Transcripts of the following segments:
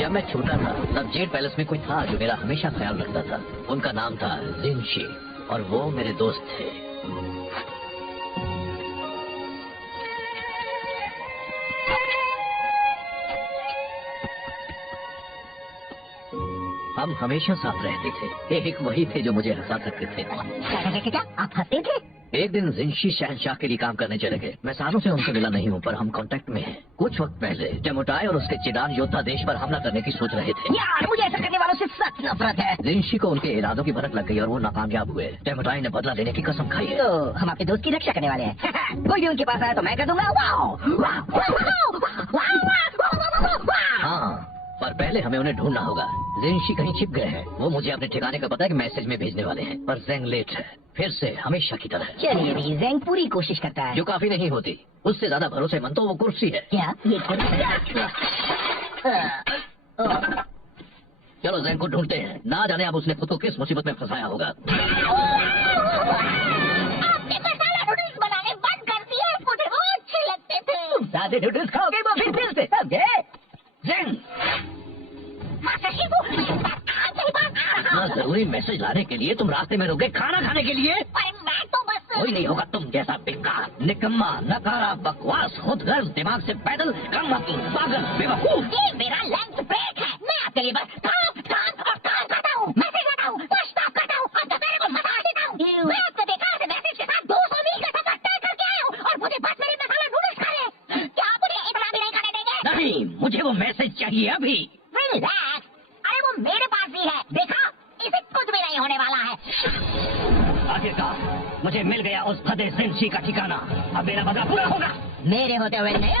जब मैं छोटा था तब जेड पैलेस में कोई था जो मेरा हमेशा ख्याल रखता था। उनका नाम था जिनशी और वो मेरे दोस्त थे। हम हमेशा साथ रहते थे। एक वही थे जो मुझे हंसा सकते थे। क्या आप हंसते थे? एक दिन जिनशी शहंशाह के लिए काम करने चले गए। मैं सालों से उनसे मिला नहीं हूँ पर हम कांटेक्ट में हैं। कुछ वक्त पहले टेमुटाई और उसके चिडान योद्धा देश पर हमला करने की सोच रहे थे। यार मुझे ऐसा करने वालों से सख्त नफरत है। जिनशी को उनके इरादों की भनक लग गई और वो नाकामयाब हुए। टेमुटाई ने बदला लेने की कसम खाई है। तो हम आपके दोस्त की रक्षा करने वाले हैं। कोई भी उनके पास आया तो मैं कर दूंगा। हाँ, पर पहले हमें उन्हें ढूंढना होगा। जिनशी कहीं छिप गए हैं। वो मुझे अपने ठिकाने का पता है कि मैसेज में भेजने वाले हैं, पर ज़ेंग लेट है। फिर से हमेशा की तरह। चलिए भी ज़ेंग पूरी कोशिश करता है। जो काफी नहीं होती। उससे ज्यादा भरोसेमंद तो वो कुर्सी है। क्या ये चलो ज़ेंग को ढूंढते हैं। ना जाने अब उसने खुद को किस मुसीबत में फंसाया होगा। आपने मसाला नूडल्स बनाने बंद कर दिए। मुझे वो अच्छे लगते थे। सादे नूडल्स खाओगे वो फिर दिल से, समझे? ज़ेंग, मास्टर शिफू, आज ही बात आ रहा इतना जरूरी मैसेज लाने के लिए तुम रास्ते में रुके खाना खाने के लिए? पर मैं तो बस कोई नहीं होगा तुम जैसा बेकार, निकम्मा, नकारा, बकवास, खुदगर्ज, दिमाग से पैदल, कम अक्ल, पागल, बेवकूफ। ये मेरा लंच ब्रेक है। मैं आपके लिए बस काम काम और काम करता हूँ। मैसेज लाता हूँ, पुशअप करता हूँ और दोपहर को मसाज देता हूँ। मैं आपके बेकार से मैसेज के साथ 200 मील का सफर तय करके आया हूँ और मुझे बस मेरे मसाला नूडल्स खा ले। क्या आप मुझे इतना भी नहीं खाने देंगे? नहीं, मुझे वो मैसेज चाहिए अभी। रिलैक्स। अरे वो मेरे पास ही है। देखा, इसे कुछ भी नहीं होने वाला है। आखिरकार मुझे मिल गया उस फदे जिनशी का ठिकाना। अब मेरा बदला पूरा होगा। मेरे होते हुए नहीं।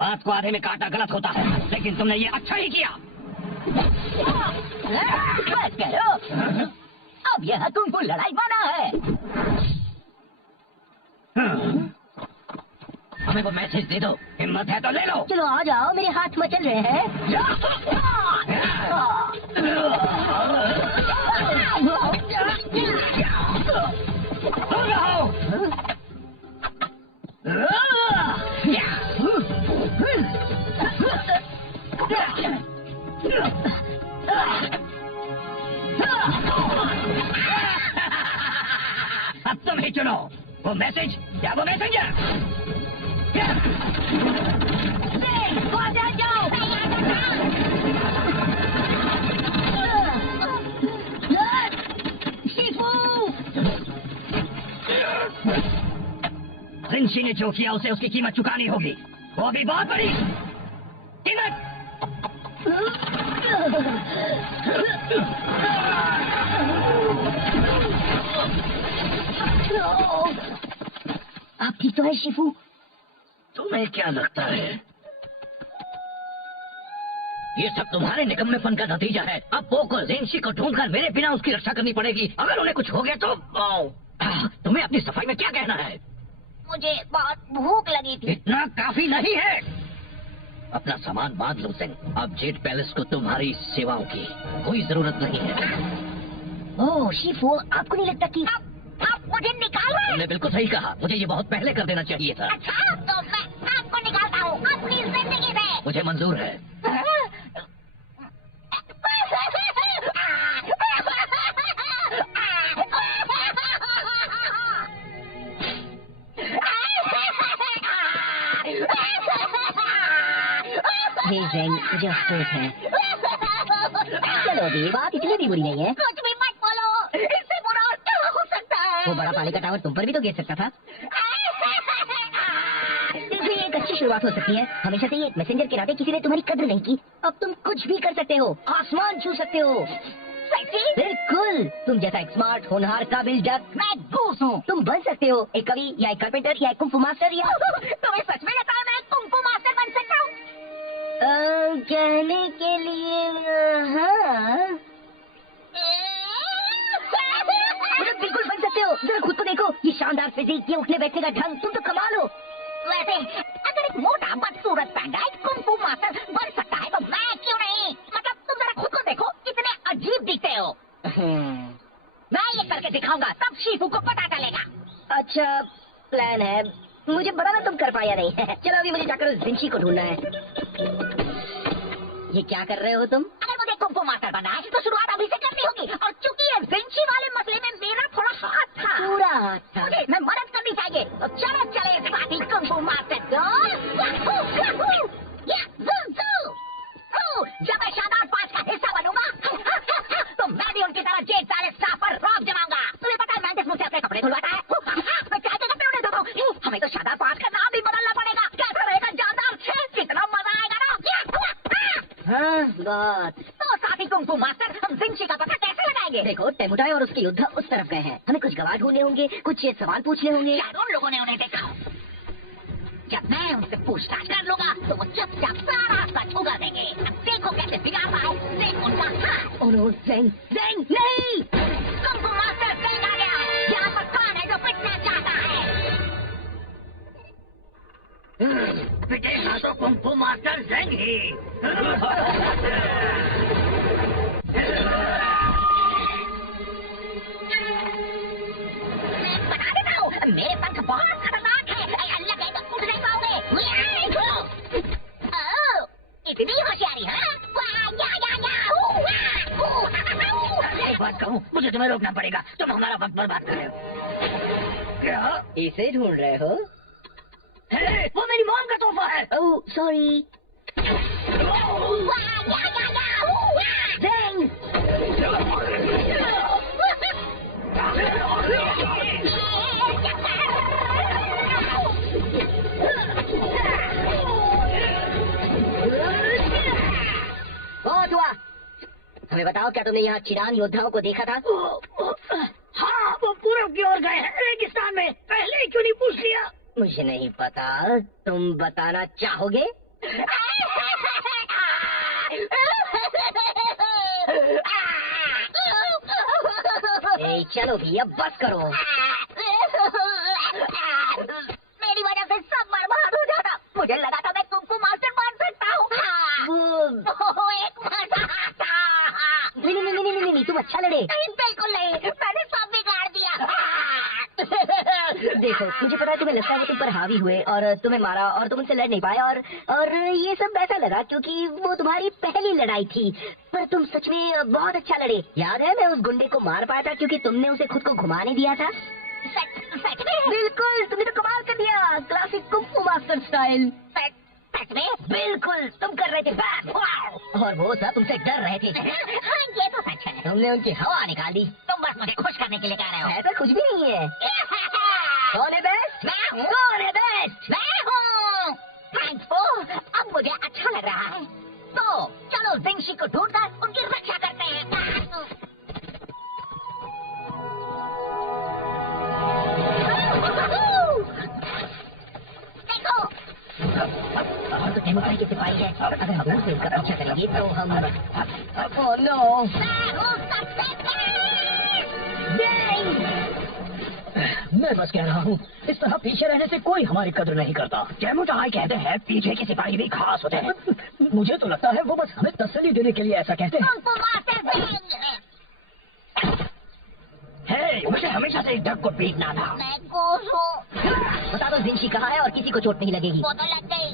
बात को आधे में काटना गलत होता है, लेकिन तुमने ये अच्छा ही किया। बस करो, अब यह कुंफू लड़ाई बना है। हमें वो मैसेज दे दो। हिम्मत है तो ले लो। चलो आ जाओ, मेरे हाथ मचल रहे हैं। अब तुम ही चुनो, वो मैसेज या वो मैसेंजर। जिनशी ने जो किया उसे उसकी कीमत चुकानी होगी, वो भी बहुत बड़ी कीमत। आप ठीक तो है शिफू? तुम्हें क्या लगता है ये सब तुम्हारे निकम्मेपन का नतीजा है? अब पोको जिनशी को ढूंढकर मेरे बिना उसकी रक्षा करनी पड़ेगी। अगर उन्हें कुछ हो गया तो तुम्हें अपनी सफाई में क्या कहना है? मुझे बहुत भूख लगी थी। इतना काफी नहीं है। अपना सामान बांध लो सिंह। अब जेड पैलेस को तुम्हारी सेवाओं की कोई जरूरत नहीं है। ओह शिफू, आपको नहीं लगता कि आप मुझे निकाल रहे हैं? तुमने बिल्कुल सही कहा। मुझे ये बहुत पहले कर देना चाहिए था। अच्छा, तो मैं आपको निकालता हूँ अपनी जिंदगी से। मुझे मंजूर है। मुझे अफसोस है। चलो भी, बात इतनी भी बुरी नहीं है। कुछ भी मत बोलो, इससे बुरा और क्या हो सकता है? वो बड़ा पानी का टावर तुम पर भी तो गिर सकता था। फिर भी एक अच्छी शुरुआत हो सकती है। हमेशा से ये मैसेंजर के नाते किसी ने तुम्हारी कद्र नहीं की। अब तुम कुछ भी कर सकते हो, आसमान छू सकते हो। बिल्कुल, तुम जैसा एक स्मार्ट, होनहार, काबिल डक मैं घूस हूँ। तुम बन सकते हो एक कवि या एक कारपेंटर या एक कुंफू मास्टर या तुम्हें सच में लगता है मैं कुंफू मास्टर बन सकता हूँ? कहने के लिए हाँ, मतलब बिल्कुल बन सकते हो। जरा खुद को देखो, ये शानदार फिजिक, ये उठने बैठने का ढंग, तुम तो कमाल हो। वैसे अगर एक मोटा बदसूरत पैंडा एक कुंफू मास्टर बन सकता है तो मैं क्यों नहीं? मतलब तुम जरा खुद को देखो, कितने अजीब दिखते हो। मैं ये करके दिखाऊंगा, तब शिफू को पता चलेगा। अच्छा प्लान है, मुझे बताना तुम कर पाया नहीं। चलो अभी मुझे जाकर उस जिनशी को ढूंढना है। ये क्या कर रहे हो तुम? अगर मुझे कुंफू मास्टर बनना है तो शुरुआत अभी से करनी होगी, और चूंकि ये विंची वाले मसले में मेरा थोड़ा हाथ था, पूरा हाथ था। मुझे मैं मदद करनी चाहिए। तो चलो चले साथी कुंफू मास्टर जब मैं शादाब 5 का हिस्सा बनूंगा तो मैं भी उनकी तरह जेल पैलेस स्टाफ पर रौब जमाऊंगा। तुम्हें पता है मैंडिस मुझसे अपने कपड़े धुलवाता है, मैं चाय के कपड़े उन्हें धोता हूँ। हमें तो शादाब 5 का नाम भी बदलना पड़ेगा। कैसा रहेगा जानदार छह, कितना मजा आएगा ना। हाँ बात। तो साथी कुंफू मास्टर, हम विंची का पता कैसे लगाएंगे? देखो टेमुटाई और उसके योद्धा उस तरफ गए हैं, हमें कुछ गवाह ढूंढने होंगे, कुछ सवाल पूछने होंगे। शायद उन लोगों ने उन्हें देखा। जब मैं उनसे पूछताछ कर लूंगा तो वो चुपचाप सारा सच उगा देंगे। अब देखो कैसे बिगाड़ता है ज़ेंग उनका हाथ। ओह नो, ज़ेंग नहीं। कुंफू मास्टर ज़ेंग आ गया। यहाँ पर कौन है जो पिटना चाहता है? पिटेगा तो कुंफू मास्टर ज़ेंग ही। मैं बता देता हूँ, मेरे पंख बहुत खतरनाक है। अल्लाह कहे तो उड़ नहीं पाओगे। इतनी होशियारी है? एक बात कहूँ, मुझे तुम्हें रोकना पड़ेगा, तुम हमारा वक्त बर्बाद कर रहे हो। क्या इसे ढूंढ रहे हो? हे, वो मेरी मॉम का तोहफा है। Oh sorry. ज़ेंग बहुत हुआ। हमें बताओ, क्या तुमने यहाँ चिरान योद्धाओं को देखा था? हाँ, वो पूरब की ओर गए हैं, रेगिस्तान में। पहले ही क्यों नहीं पूछ लिया? मुझे नहीं पता, तुम बताना चाहोगे? ए, चलो भी, अब बस करो। मेरी वजह से सब बर्बाद हो जाता। मुझे लगा था मैं कुंफू मास्टर बन सकता हूँ। एक मजा आता। नहीं, तुम अच्छा लड़े। नहीं, बिल्कुल नहीं, मैंने सब बिगाड़ दिया। देखो, मुझे पता है तुम्हें लगता है वो तुम पर हावी हुए और तुम्हें मारा और तुम उनसे लड़ नहीं पाए, और ये सब ऐसा लगा क्योंकि वो तुम्हारी पहली लड़ाई थी। पर तुम सच में बहुत अच्छा लड़े। याद है, मैं उस गुंडे को मार पाया था क्योंकि तुमने उसे खुद को घुमाने दिया था। सच में? बिल्कुल, तुमने तो कमाल कर दिया, क्लासिक कुंफू मास्टर स्टाइल। सच में? बिल्कुल, तुम कर रहे थे और वो सब तुमसे डर रहे थे। हाँ, ये तो सच है। तुमने उनकी हवा निकाल दी। तुम बस मुझे खुश करने के लिए कह रहे हो। ऐसा कुछ भी नहीं है। कौन है बेस्ट? मैं हूँ। कौन है बेस्ट? मैं हूँ। थैंक्स फॉर, अब मुझे अच्छा लग रहा है। तो चलो विंची को ढूंढकर उनकी रक्षा करते हैं। देखो, और तो टेमुटाई के सिपाही है। अगर हम दूर से उसका पीछा करेंगे तो हम ओह नो, मैं हूँ सबसे मैं बस कह रहा हूँ, इस तरह पीछे रहने से कोई हमारी कद्र नहीं करता। टेमुटाई कहते हैं पीछे के सिपाही भी खास होते हैं। मुझे तो लगता है वो बस हमें तसल्ली देने के लिए ऐसा कहते हैं। Kung fu master Zeng. हे, मुझे हमेशा से इस डग को पीटना था। मैं गोश हूँ। बता दो विंची कहाँ है और किसी को चोट नहीं लगेगी। वो तो लग गई।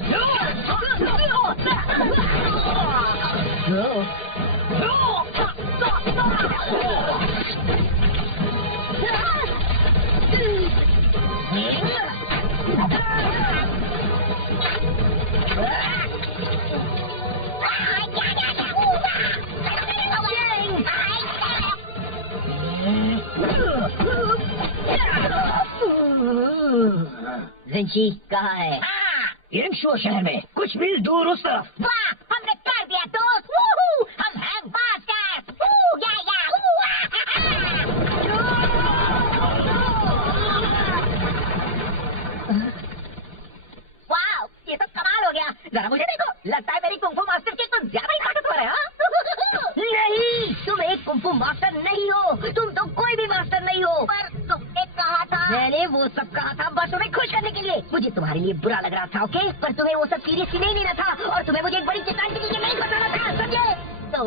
विंची कहाँ है? यंगशो शहर में कुछ मील दूर उस तरफ। वाह, हमने कर दिया दोस्त। वूहू, हम हैं बास्केट। वू, या, वू, वाह, ये सब कमाल हो गया। जरा मुझे देखो, लगता है मेरी कुंफू मास्टर की कुछ ज्यादा ही ताकतवर है। हाँ? नहीं, तुम एक कुंफू मास्टर नहीं हो, तुम तो कोई भी मास्टर नहीं हो। पर तुमने कहा था। मैंने वो सब कहा था बस तुम्हें खुश करने के लिए। मुझे तुम्हारे लिए बुरा लग रहा था, ओके? पर तुम्हें वो सब सीरियसली नहीं लेना था और तुम्हें मुझे एक बड़ी चेतावनी दी कि नहीं बताना था, समझे? तो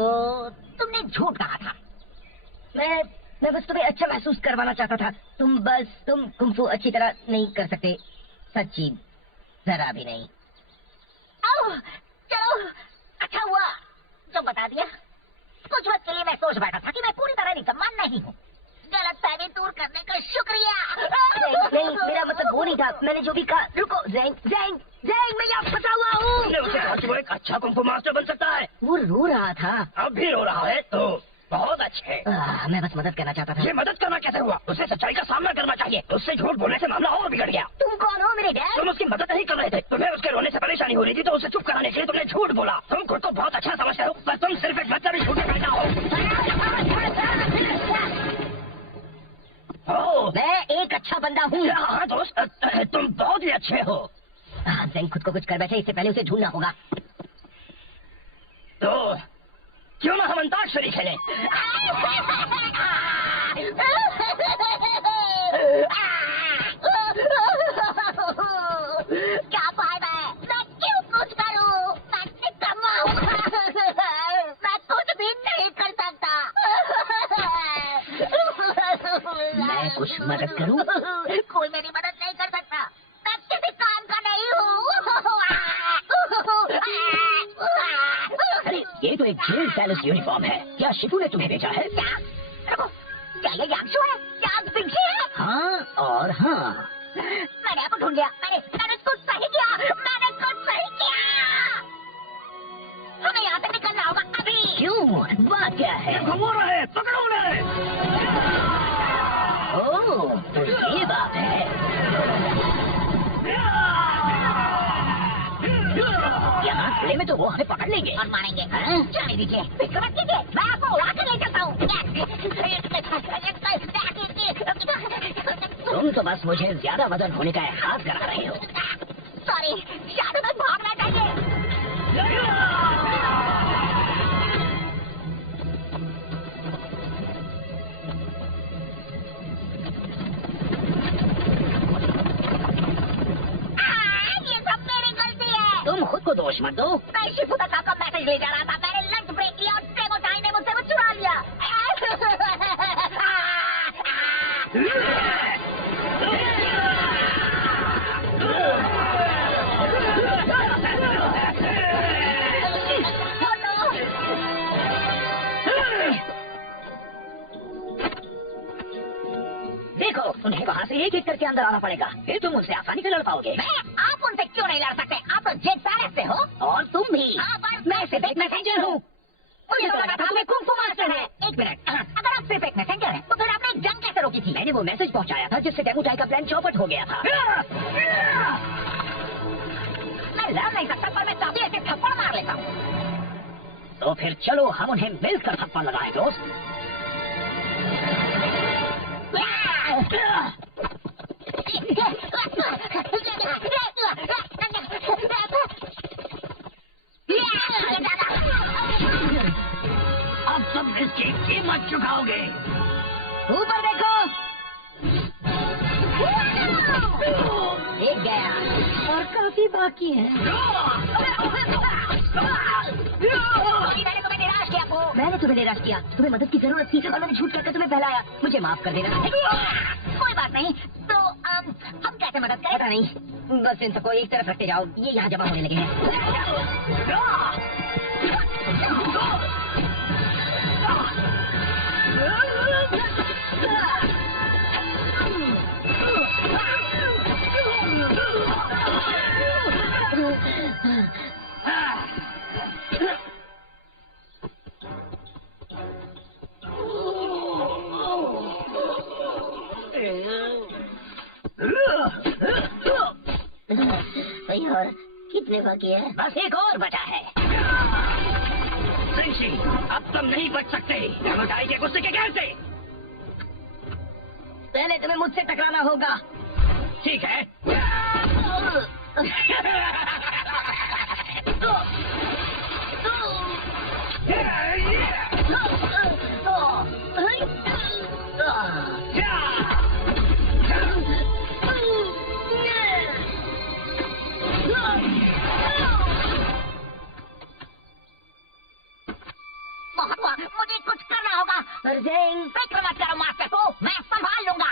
तुमने झूठ कहा था। मैं बस तुम्हें अच्छा महसूस करवाना चाहता था। तुम कुंफू अच्छी तरह नहीं कर सकते, सच्ची जरा भी नहीं। चलो, अच्छा हुआ तो बता दिया। कुछ वक्त के लिए मैं सोच बैठा था कि मैं पूरी तरह निकम्मा नहीं हूँ। गलतफहमी दूर करने का शुक्रिया। नहीं, मेरा मतलब वो नहीं था। मैंने जो भी कहा। रुको, ज़ैंग, ज़ैंग, ज़ैंग, मैं यहाँ फंसा हुआ हूँ। तुमने उसे कहा कि वो एक अच्छा कुंफू मास्टर बन सकता है। वो रो रहा था। अब भी रो रहा है तो बहुत अच्छे। मैं बस मदद करना चाहता था। ये मदद करना कैसे हुआ? उसे सच्चाई का सामना करना चाहिए। उससे झूठ बोलने से मामला और बिगड़ गया। तुम कौन हो मेरे डैड? तुम उसकी मदद नहीं कर रहे थे। तुम्हें उसके रोने से परेशानी हो रही थी तो उसे चुप कराने के लिए तुमने झूठ बोला। तुम खुद को बहुत अच्छा समझते हो पर तुम सिर्फ एक मतलब झूठे पैदा हो। मैं एक अच्छा बंदा हूँ। हाँ दोस्त, तुम बहुत ही अच्छे हो। ज़ैंग खुद को कुछ कर बैठे, इससे पहले उसे ढूंढना होगा। तो क्यों ना हम अंताक्षरी खेलें? क्या फायदा है? मैं क्यों कुछ करूं? मैं निकम्मा हूं। मैं कुछ भी नहीं कर सकता। मैं कुछ मदद करूं? कोई मेरी मदद नहीं कर सकता। मैं किसी काम का नहीं हूँ। अरे ये तो एक जेल पैलेस यूनिफॉर्म है। क्या शिपू ने तुम्हें भेजा है? क्या? रुको, क्या ये यांशु है? क्या बिंशी है? हाँ और हाँ। मैंने आपको ढूंढ लिया। मैंने कुछ सही किया। मैंने कुछ सही किया। हमें यहाँ से निकलना होगा अभी। क्यों? बात क्या है? घुमा रहे, पकड़ो उन्हें। ओह, तो ये बात है। यहाँ खुले में तो वो हमें पकड़ लेंगे और मारेंगे। हाँ? जाने दीजिए, फिक्र मत कीजिए, मैं आपको उड़ा कर ले जाता हूँ। तुम तो बस मुझे ज्यादा वजन होने का एहसास करा रहे हो। सॉरी, शायद मैं भागना चाहिए। ये सब मेरी गलती है। तुम खुद को दोष मत दो। मैं शिफुदा का मैसेज ले जा रहा था। मैंने लंच ब्रेक लिया और डेमो टाइम ने मुझसे वो चुरा लिया। देखो, उन्हें वहाँ से एक एक करके अंदर आना पड़ेगा। फिर तुम उनसे आसानी से लड़ पाओगे। आप उनसे क्यों नहीं लड़ सकते? आप तो जेट पैलेस से हो। और तुम भी। हाँ, पर मैं सिर्फ एक मैसेंजर हूँ। मुझे तो लगा था तुम्हें कुंग फू मास्टर है। एक मिनट, अगर आप सिर्फ एक मैसेंजर हैं, तो फिर आपने एक जंग कैसे रोकी थी? मैंने वो मैसेज पहुँचाया था जिससे डेमोटाई का प्लान चौपट हो गया था। मैं लड़ नहीं सकता, पर मैं काफी ऐसे थप्पड़ मार लेता हूँ। तो फिर चलो हम उन्हें मिलकर थप्पड़ लगाएं दोस्त। अब तुम इसकी कीमत चुकाओगे। ऊपर देखो। एक गया और काफी बाकी है। मैंने तुम्हें निराश किया। तुम्हें मदद की जरूरत थी और मैंने झूठ कहकर तुम्हें बहलाया। मुझे माफ कर देना। कोई बात नहीं। तो हम कैसे मदद करें? पता नहीं, बस इन सबको एक तरफ रखते जाओ। ये यहाँ जमा होने लगे हैं। भाई और कितने बाकी है? बस एक और बचा है। प्रिंसी, अब तुम नहीं बच सकते डेमोटाई के गुस्से के गैर से। पहले तुम्हें मुझसे टकराना होगा। ठीक है। मुझे कुछ करना होगा। फिक्र मत करो मास्टर को, मैं संभाल लूंगा।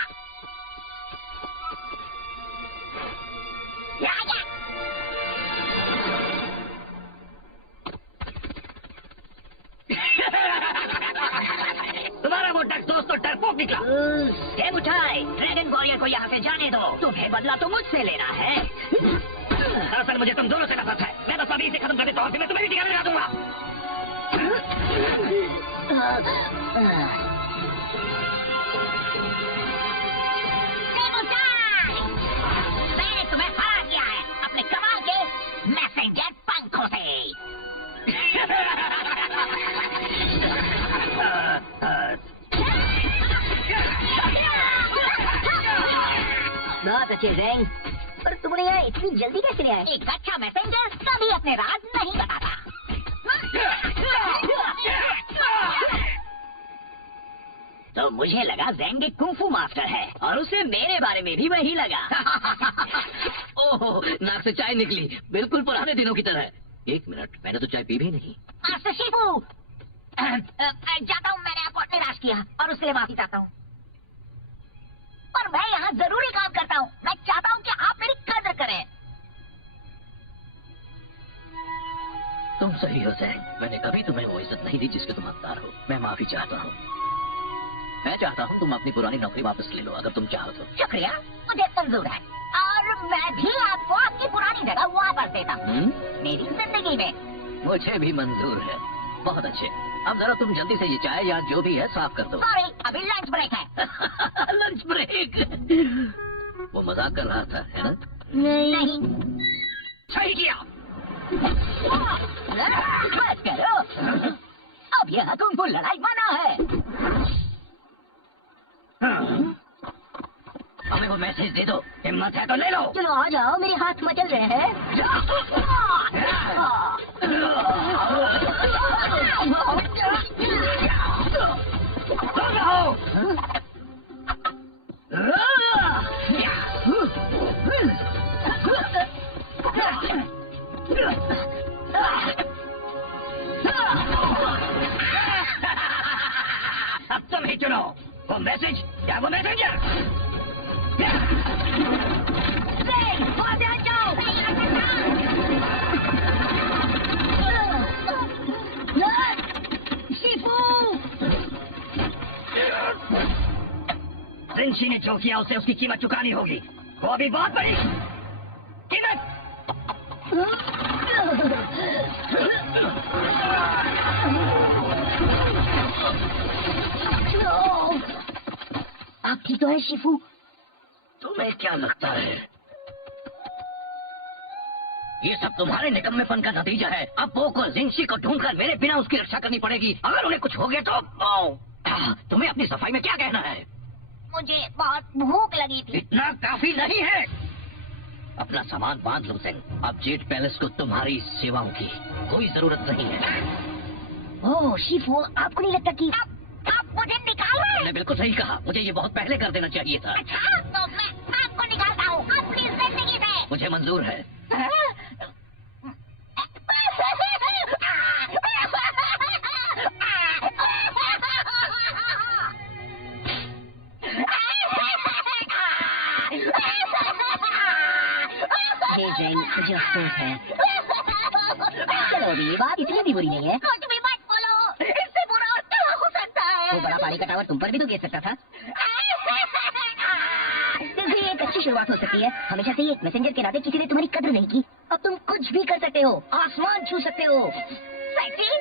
निकला। गेम उठाए, ड्रैगन वॉरियर को यहाँ से जाने दो। तुम्हें बदला तो मुझसे लेना है। दरअसल मुझे तुम दोनों से नफरत है। मैं बस अभी इसे खत्म कर देता हूँ, फिर मैं तुम्हें भी टीका लगा दूंगा। मैंने तुम्हें हरा दिया है अपने कमाल के मैसेंजर पंखों से। बहुत अच्छे ज़ेंग, पर तुमने यहाँ इतनी जल्दी कैसे ले आए? एक अच्छा मैसेंजर कभी अपने राज नहीं बताता। तो मुझे लगा ज़ेंग एक कुंफू मास्टर है और उसे मेरे बारे में भी वही लगा। ओह, नाक से चाय निकली, बिल्कुल पुराने दिनों की तरह। एक मिनट, मैंने तो चाय पी भी नहीं। मास्टर शिफू, जाता हूँ, मैंने आपको निराश किया और उसके लिए माफी चाहता हूँ। पर मैं यहाँ जरूरी काम करता हूँ। मैं चाहता हूँ कि आप मेरी कदर करें। तुम सही हो ज़ेंग, मैंने कभी तुम्हें वो इज्जत नहीं दी जिसके तुम हकदार हो। मैं माफी चाहता हूँ। मैं चाहता हूँ तुम अपनी पुरानी नौकरी वापस ले लो, अगर तुम चाहो तो। शुक्रिया, मुझे मंजूर है और मैं भी आपको आपकी पुरानी जगह वापस देता हूँ मेरी जिंदगी में। मुझे भी मंजूर है। बहुत अच्छे, अब जरा तुम जल्दी से ये चाय या जो भी है साफ कर दो। सॉरी, अभी लंच ब्रेक है। Lunch break? वो मजाक कर रहा था, है ना? नहीं। सही किया। बस करो, अब यह तुमको लड़ाई मना है। हमें वो मैसेज दे दो, हिम्मत है तो ले लो। चलो आ जाओ, मेरे हाथ मचल रहे हैं। अब तुम ही चुनो, वो मैसेज या वो मैसेंजर। जिंशी ने जो किया उसे उसकी कीमत चुकानी होगी, वो अभी बहुत बड़ी कीमत। आप ठीक तो है शिफू? तुम्हें क्या लगता है ये सब तुम्हारे निकम्मेपन का नतीजा है? अब वो को जिंशी को ढूंढकर मेरे बिना उसकी रक्षा करनी पड़ेगी। अगर उन्हें कुछ हो गया तो तुम्हें अपनी सफाई में क्या कहना है? मुझे बहुत भूख लगी थी। इतना काफी नहीं है। अपना सामान बांध लो ज़ेंग, अब जेट पैलेस को तुम्हारी सेवाओं की कोई जरूरत नहीं है। ओह शिफू, आपको नहीं लगता कि आप मुझे निकाल रहे हैं? तुमने बिल्कुल सही कहा, मुझे ये बहुत पहले कर देना चाहिए था। अच्छा, तो मैं आपको निकालता हूँ अपनी जिंदगी से। मुझे मंजूर है। मुझे अफसोस है। चलो अभी ये बात इतनी भी बुरी नहीं है। कुछ भी मत बोलो, इससे बुरा और क्या हो सकता है? वो बड़ा पानी का टावर तुम पर भी तो गिर सकता था। फिर भी एक अच्छी शुरुआत हो सकती है। हमेशा से ही एक मैसेंजर के नाते किसी ने तुम्हारी कदर नहीं की। अब तुम कुछ भी कर सकते हो, आसमान छू सकते हो।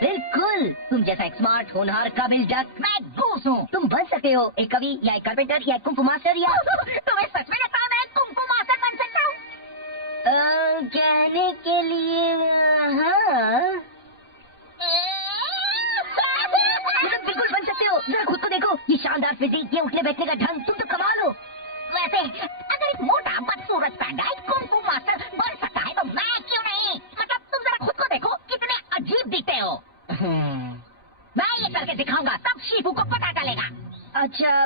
बिल्कुल, तुम जैसा एक स्मार्ट, होनहार, काबिल डक मैं घूस हूँ। तुम बन सकते हो। एक कवि या एक कारपेंटर या एक कुंफू मास्टर या तुम्हें सच में लगता है मैं कुंफू मास्टर बन सकता हूँ? कहने के लिए हाँ, मतलब बिल्कुल बन सकते हो। जरा खुद को देखो, ये शानदार फिजिक, ये उठने बैठने का ढंग, तुम तो कमाल हो। वैसे अगर एक मोटा बदसूरत पैंडा एक कुंफू मास्टर बन सकता है तो मैं क्यों नहीं? मतलब तुम जरा खुद को देखो, कितने अजीब दिखते हो। मैं ये करके दिखाऊंगा, तब शिफू को पता चलेगा। अच्छा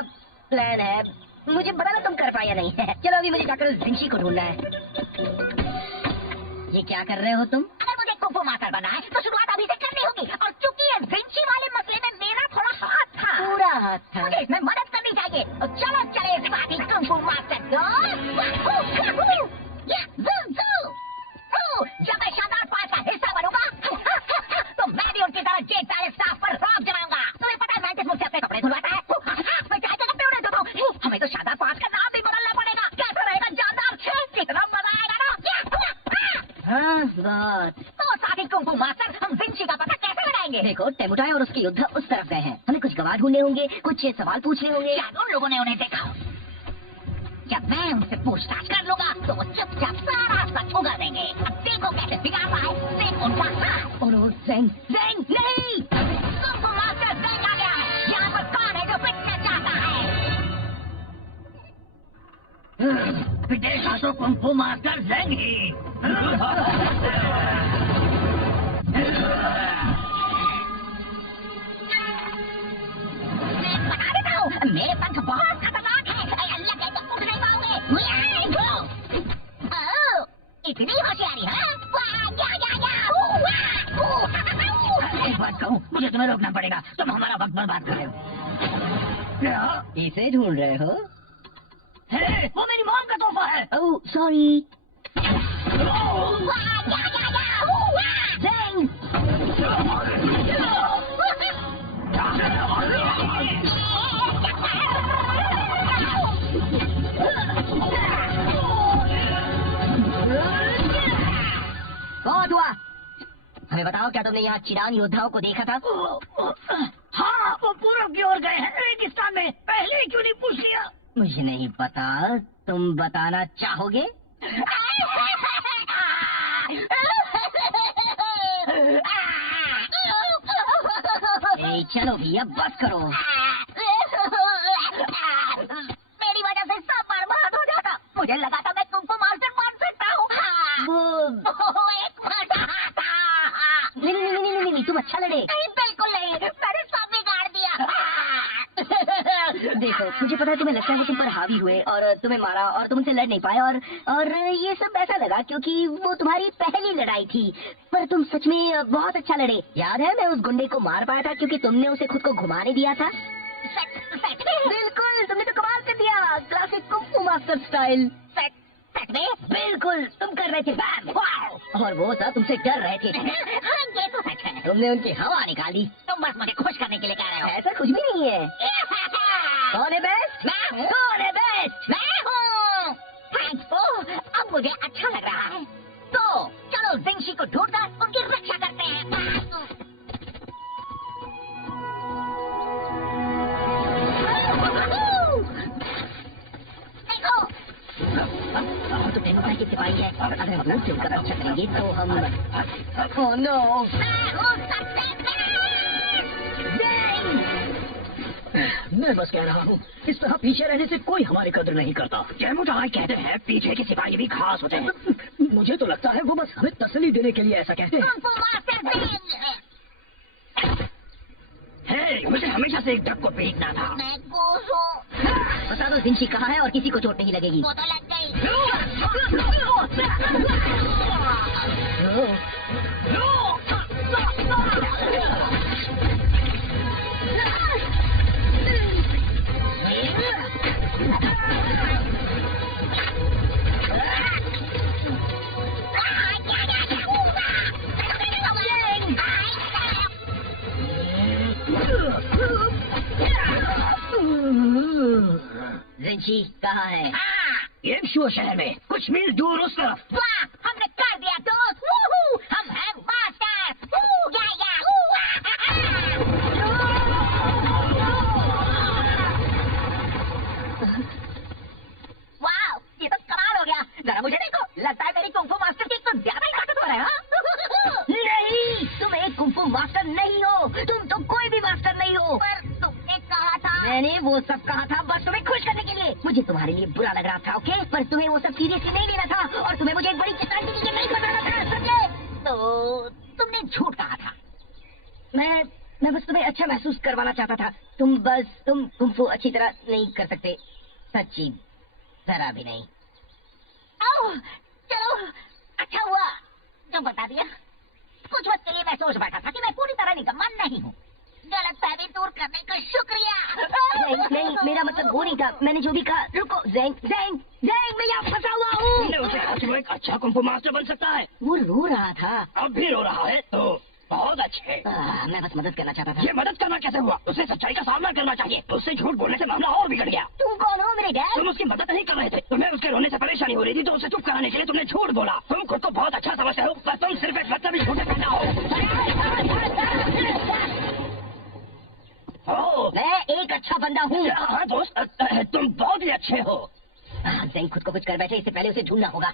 प्लान है, मुझे बताना तुम कर पाया नहीं है। चलो अभी मुझे जाकर जिंशी को ढूंढना है। ये क्या कर रहे हो तुम? अगर मुझे कुंफू मास्टर बनना है तो शुरुआत अभी से करनी होगी, और चूंकि ये विंची वाले मसले में मेरा थोड़ा हाथ था, पूरा हाथ था। मुझे इसमें मदद करनी चाहिए। और चलो चले इस बात ही कुंफू मास्टर। जब मैं शानदार पार्ट का हिस्सा बनूंगा तो मैं भी उनकी तरह जेट पैलेस स्टाफ पर रॉब जमाऊंगा। तुम्हें पता है मैं किस मुझसे अपने कपड़े धुलवाता है? मैं चाय के कपड़े हाँ बात। तो साथी कुंफू मास्टर, हम विंची का पता कैसे लगाएंगे? देखो टेमुटाई और उसके योद्धा उस तरफ गए हैं। हमें कुछ गवाह ढूंढने होंगे, कुछ सवाल पूछने होंगे। शायद उन लोगों ने उन्हें देखा हो। जब मैं उनसे पूछताछ कर लूंगा तो वो चुपचाप सारा सच उगा देंगे। अब देखो कैसे बिगाड़ता है सिर्फ उनका हाथ। और वो ज़ेंग नहीं। कुंफू मास्टर ज़ेंग आ गया है। यहाँ पर कौन है जो पिटना चाहता है? पिटेगा तो कुंफू मास्टर ज़ेंग ही। मैं बता देता हूँ, मेरे पंख बहुत खतरनाक है। अल्लाह के तो उड़ नहीं पाओगे। ओह, इतनी होशियारी है? एक बात कहूँ, मुझे तुम्हें रोकना पड़ेगा। तुम हमारा वक्त बर्बाद कर रहे हो। क्या? इसे ढूंढ रहे हो? वो मेरी मॉम का तोहफा है। Oh sorry. बहुत हुआ। हमें बताओ, क्या तुमने यहाँ चिरान योद्धाओं को देखा था? हाँ, वो पूरब की ओर गए हैं, रेगिस्तान में। पहले क्यों नहीं पूछ लिया? मुझे नहीं पता, तुम बताना चाहोगे? ए, चलो भैया बस करो। मेरी वजह से सब बर्बाद हो जाता। मुझे लगा था मैं कुंफू मास्टर बन सकता हूँ। वो एक फटा था। नहीं, तुम अच्छा लड़े। नहीं, बिल्कुल नहीं, मैंने सब बिगाड़ दिया। देखो, मुझे पता है तुम्हें लगता है वो तुम पर हावी हुए और तुम्हें मारा और तुम उनसे लड़ नहीं पाए और ये सब ऐसा लगा क्योंकि वो तुम्हारी पहली लड़ाई थी। पर तुम सच में बहुत अच्छा लड़े। याद है मैं उस गुंडे को मार पाया था क्योंकि तुमने उसे खुद को घुमाने दिया था। सच में? बिल्कुल, तुमने तो कमाल कर दिया, क्लासिक कुंफू मास्टर स्टाइल। सच में? बिल्कुल, तुम कर रहे थे बैम और वो सब तुमसे डर रहे थे। हाँ, ये तो सच है। तुमने उनकी हवा निकाली। तुम बस मुझे खुश करने के लिए कह रहे हो। ऐसा कुछ भी नहीं है। कौन है बेस्ट? मैं हूँ। कौन है बेस्ट? मैं हूँ। थैंक्स को, अब मुझे अच्छा लग रहा है। तो चलो जिंगशी को ढूंढकर उनकी रक्षा करते हैं। देखो, तो टेमुटाई के सिपाही है। अगर हम दूर से उनका रक्षा करेंगे तो हम ओह नो। मैं हूँ सबसे मैं बस कह रहा हूँ, इस तरह पीछे रहने से कोई हमारी कदर नहीं करता। टेमुटाई कहते हैं पीछे के सिपाही भी खास होते हैं। मुझे तो लगता है वो बस हमें तसल्ली देने के लिए ऐसा कहते हैं। Kung fu master Zeng. हे, मुझे हमेशा से एक डक को पीटना था। मैं गोश हूँ। बता दो जिंशी कहाँ है और किसी को चोट नहीं लगेगी। वो तो लग गई। जिंशी कहाँ है? ये शो शहर में कुछ मील दूर उस तरफ। वाह, हमने कर दिया दोस्त। वूहू, हम हैं मास्टर। वू, या, वाह, ये तो कमाल हो गया। जरा मुझे देखो, लगता है मेरी कुंफू मास्टर की कुछ ज्यादा ही ताकतवर है। हाँ? नहीं, तुम एक कुंफू मास्टर नहीं हो। तुम तो कोई भी मास्टर नहीं हो। पर तुमने कहा था। मैंने वो सब कहा था बस तुम्हें खुश करने के लिए। मुझे तुम्हारे लिए बुरा लग रहा था, ओके? पर तुम्हें वो सब सीरियसली नहीं लेना था और तुम्हें मुझे एक बड़ी चेतावनी दी नहीं बताना था, समझे? तो तुमने झूठ कहा था। मैं बस तुम्हें अच्छा महसूस करवाना चाहता था। तुम कुंफू अच्छी तरह नहीं कर सकते, सच्ची जरा भी नहीं। ओह, चलो, अच्छा हुआ जो बता दिया। कुछ वक्त के लिए मैं सोच बैठा था कि मैं पूरी तरह निकम्मा नहीं हूँ। गलतफहमी दूर करने का शुक्रिया। नहीं, मेरा मतलब वो नहीं था। मैंने जो भी कहा। रुको, ज़ेंग, मैं यहाँ फंसा हुआ हूँ। मैंने उसे कहा कि वो एक अच्छा कुंफू मास्टर बन सकता है। वो रो रहा था। अब भी रो रहा है तो बहुत अच्छे। मैं बस मदद करना चाहता था। ये मदद करना कैसे हुआ? उसे सच्चाई का सामना करना चाहिए। उससे झूठ बोलने से मामला और बिगड़ गया। तुम कौन हो मेरे डैड? तुम उसकी मदद नहीं कर रहे थे। तुम्हें उसके रोने से परेशानी हो रही थी तो उसे चुप कराने के लिए तुमने झूठ बोला। तुम खुद को बहुत अच्छा समझते हो पर तुम सिर्फ एक बच्चा भी झूठा करना हो। मैं एक अच्छा बंदा हूँ। हाँ दोस्त, तुम बहुत ही अच्छे हो। ज़ेंग खुद को कुछ कर बैठे, इससे पहले उसे ढूंढना होगा।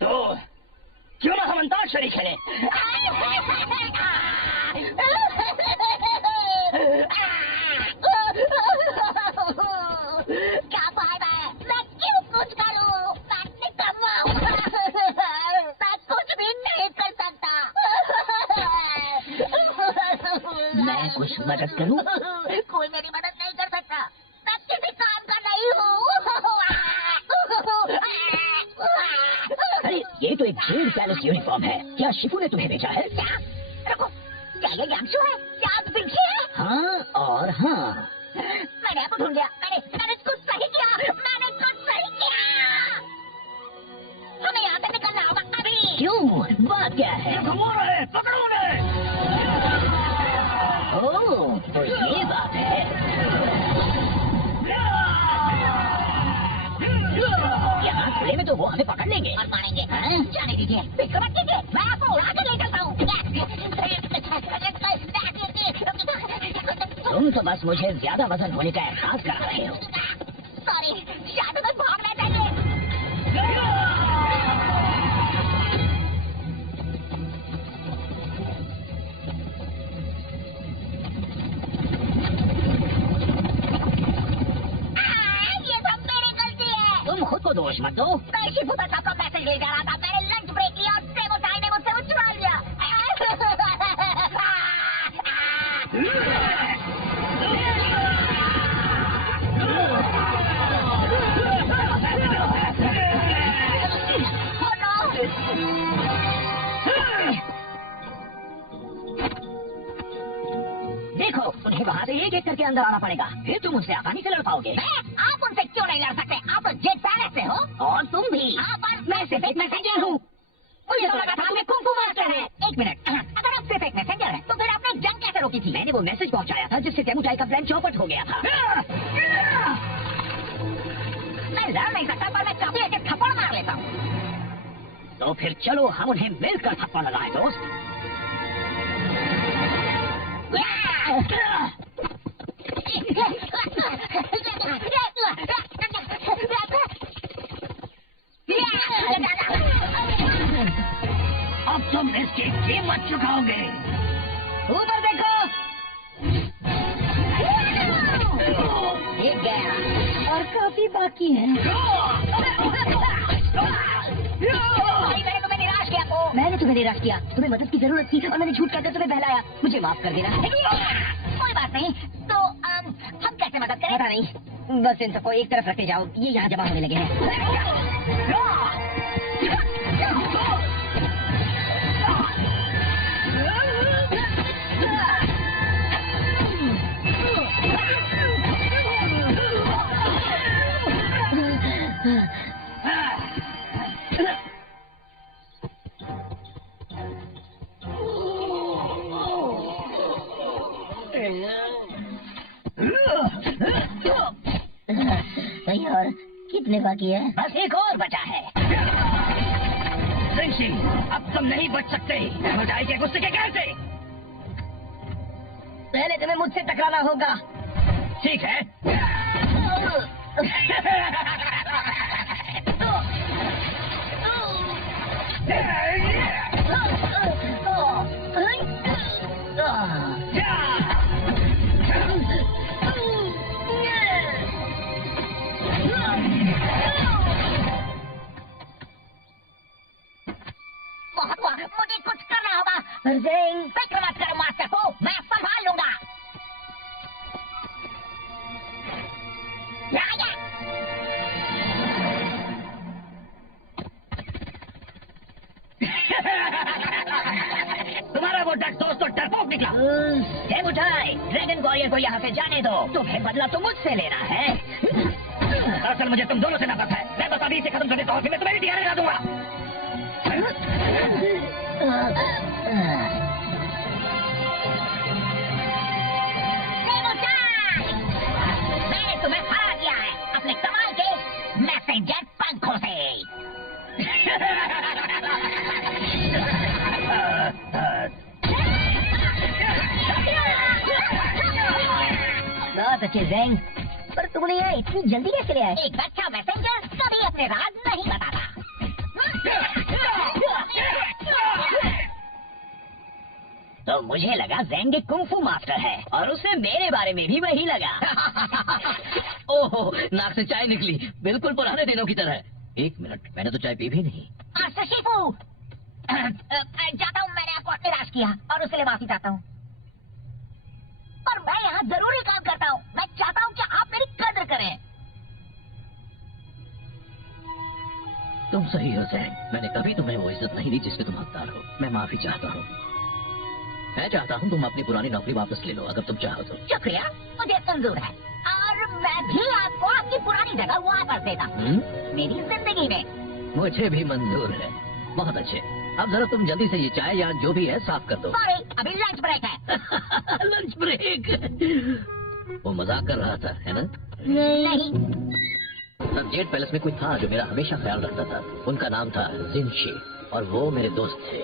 तो क्यों ना हम अंताक्षरी खेलें? क्या फायदा है? मैं क्यों कुछ करूं? मैं निकम्मा हूं। मैं कुछ भी नहीं कर सकता। मैं कुछ मदद करूं? कोई मेरी मदद नहीं कर सकता। मैं किसी काम का नहीं हूँ। अरे ये तो एक जेल पैलेस यूनिफॉर्म है। क्या शिफू ने तुम्हें भेजा है? क्या? रुको, क्या ये यांशु है? क्या आप पिंकी है? हाँ और हाँ। मैंने आपको ढूंढ लिया। मैंने कुछ सही किया। मैंने कुछ सही किया। हमें यहाँ से निकलना होगा अभी। क्यों? बात क्या है? घुमा रहे, पकड़ो उन्हें। ओह, तो ये बात है। यहाँ खुले में तो वो हमें पकड़ लेंगे और मारेंगे। जाने दीजिए, फिक्र मत कीजिए। मैं आपको उड़ा के ले चलता हूँ। तुम तो बस मुझे ज्यादा वजन होने का एहसास करा रहे हो। सॉरी, शायद मैं भागना चाहिए। ये सब मेरी गलती है। तुम खुद को दोष मत दो। मैं शिफू तक आपका मैसेज ले जा रहा था। मैंने लंच ब्रेक लिया और सेमोटाई ने मुझसे वो चुरा लिया। देखो, उन्हें वहाँ से एक एक करके अंदर आना पड़ेगा, फिर तुम उनसे आसानी से लड़ पाओगे। आप उनसे क्यों नहीं लड़ सकते? आप तो जेट पैलेस से हो। और तुम भी। हाँ, पर मैं सिर्फ एक मैसेंजर हूँ। मुझे तो लगा था आप कुंफू मास्टर हैं। एक मिनट, अगर आप सिर्फ एक मैसेंजर हैं, तो फिर आपने जंग कैसे रोकी थी? मैंने वो मैसेज पहुँचाया था जिससे सेमुटाई का प्लान चौपट हो गया था। मैं लड़ नहीं सकता, पर मैं कभी एक थप्पड़ मार लेता हूँ। तो फिर चलो हम उन्हें मिलकर थप्पड़ लगाएं दोस्त। अब तुम इसकी कीमत चुकाओगे। ऊपर देखो। ये गया और काफी बाकी है। मैंने तुम्हें निराश किया को। मैंने तुम्हें निराश किया। तुम्हें मदद की जरूरत थी और मैंने झूठ कहकर तुम्हें बहलाया। मुझे माफ कर देना। कोई बात नहीं। तो हम कैसे मदद करें? पता नहीं, बस इन सबको एक तरफ रखते जाओ। ये यहाँ जमा होने लगे हैं। और कितने बाकी है? बस एक और बचा है। अब तुम नहीं बच सकते। सेमुटाई के गुस्से के कैसे? पहले तुम्हें मुझसे टकराना होगा। ठीक है। बहुत हुआ, मुझे कुछ करना होगा। ज़ेंग, फिक्र मत करो मास्टर को, मैं संभाल लूंगा। तुम्हारा वो डक दोस्त तो डरपोक निकला। सेमुटाई, ड्रैगन वॉरियर को यहाँ से जाने दो। तुम्हें बदला तो मुझसे लेना है। दरअसल मुझे तुम दोनों से नफरत है। मैं बस अभी से खत्म कर देता हूँ, फिर मैं तुम्हें भी दिखाने लगा दूंगा। बात अच्छी जैंग, पर तुमने यहाँ इतनी जल्दी कैसे ले आए? एक अच्छा मैसेंजर कभी अपने राज नहीं बताता। तो मुझे लगा ज़ेंग एक कुंफू मास्टर है और उसे मेरे बारे में भी वही लगा। ओहो, नाक से चाय निकली, बिल्कुल पुराने दिनों की तरह। एक मिनट, मैंने तो चाय पी भी नहीं। शिफू, जाता हूँ, मैंने आपको निराश किया और उसके लिए माफी चाहता हूँ। और मैं यहाँ जरूरी काम करता हूँ। मैं चाहता हूँ कि आप मेरी कदर करें। तुम सही हो ज़ेंग, मैंने कभी तुम्हें वो इज्जत नहीं दी जिसके तुम हकदार हो। मैं माफी चाहता हूँ। मैं चाहता हूँ तुम अपनी पुरानी नौकरी वापस ले लो, अगर तुम चाहो तो। शुक्रिया, मुझे मंजूर है। और मैं भी आपको आपकी पुरानी जगह वापस देता हूँ मेरी जिंदगी में। मुझे भी मंजूर है। बहुत अच्छे, अब जरा तुम जल्दी से ये चाय या जो भी है साफ कर दो। सॉरी, अभी लंच ब्रेक है। Lunch break? वो मजाक कर रहा था, है ना? नहीं। तब जेड पैलेस में कोई था जो मेरा हमेशा ख्याल रखता था। उनका नाम था जिनशी और वो मेरे दोस्त थे।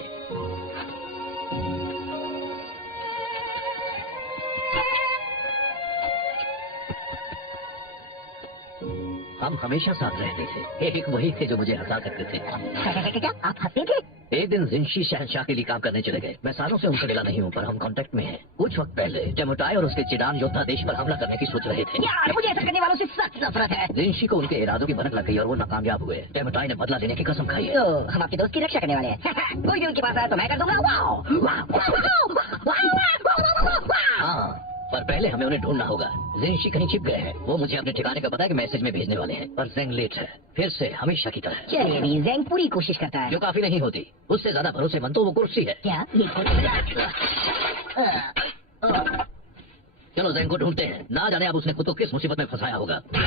हम हमेशा साथ रहते थे। एक वही थे जो मुझे हंसा करते थे। क्या आप हंसते थे? एक दिन जिनशी शहंशाह के लिए काम करने चले गए। मैं सालों से उनसे मिला नहीं हूँ, पर हम कांटेक्ट में हैं। कुछ वक्त पहले टेमुटाई और उसके चिडान योद्धा देश पर हमला करने की सोच रहे थे। यार, मुझे ऐसा करने वालों से सख्त नफरत है। जिनशी को उनके इरादों की भनक लग गई और वो नाकामयाब हुए। टेमुटाई ने बदला लेने की कसम खाई है। तो हम आपके दोस्त की रक्षा करने वाले हैं। कोई भी उनके पास आया तो मैं कर दूंगा। वाओ, वाओ, वाओ, हाँ, पर पहले हमें उन्हें ढूंढना होगा। जिनशी कहीं छिप गए हैं। वो मुझे अपने ठिकाने का पता है कि मैसेज में भेजने वाले हैं, पर ज़ेंग लेट है। फिर से हमेशा की तरह। चलिए भी, ज़ेंग पूरी कोशिश करता है। जो काफी नहीं होती, उससे ज्यादा भरोसेमंद तो वो कुर्सी है। क्या ये चलो ज़ेंग को ढूंढते हैं। ना जाने अब उसने खुद को किस मुसीबत में फंसाया होगा। आपने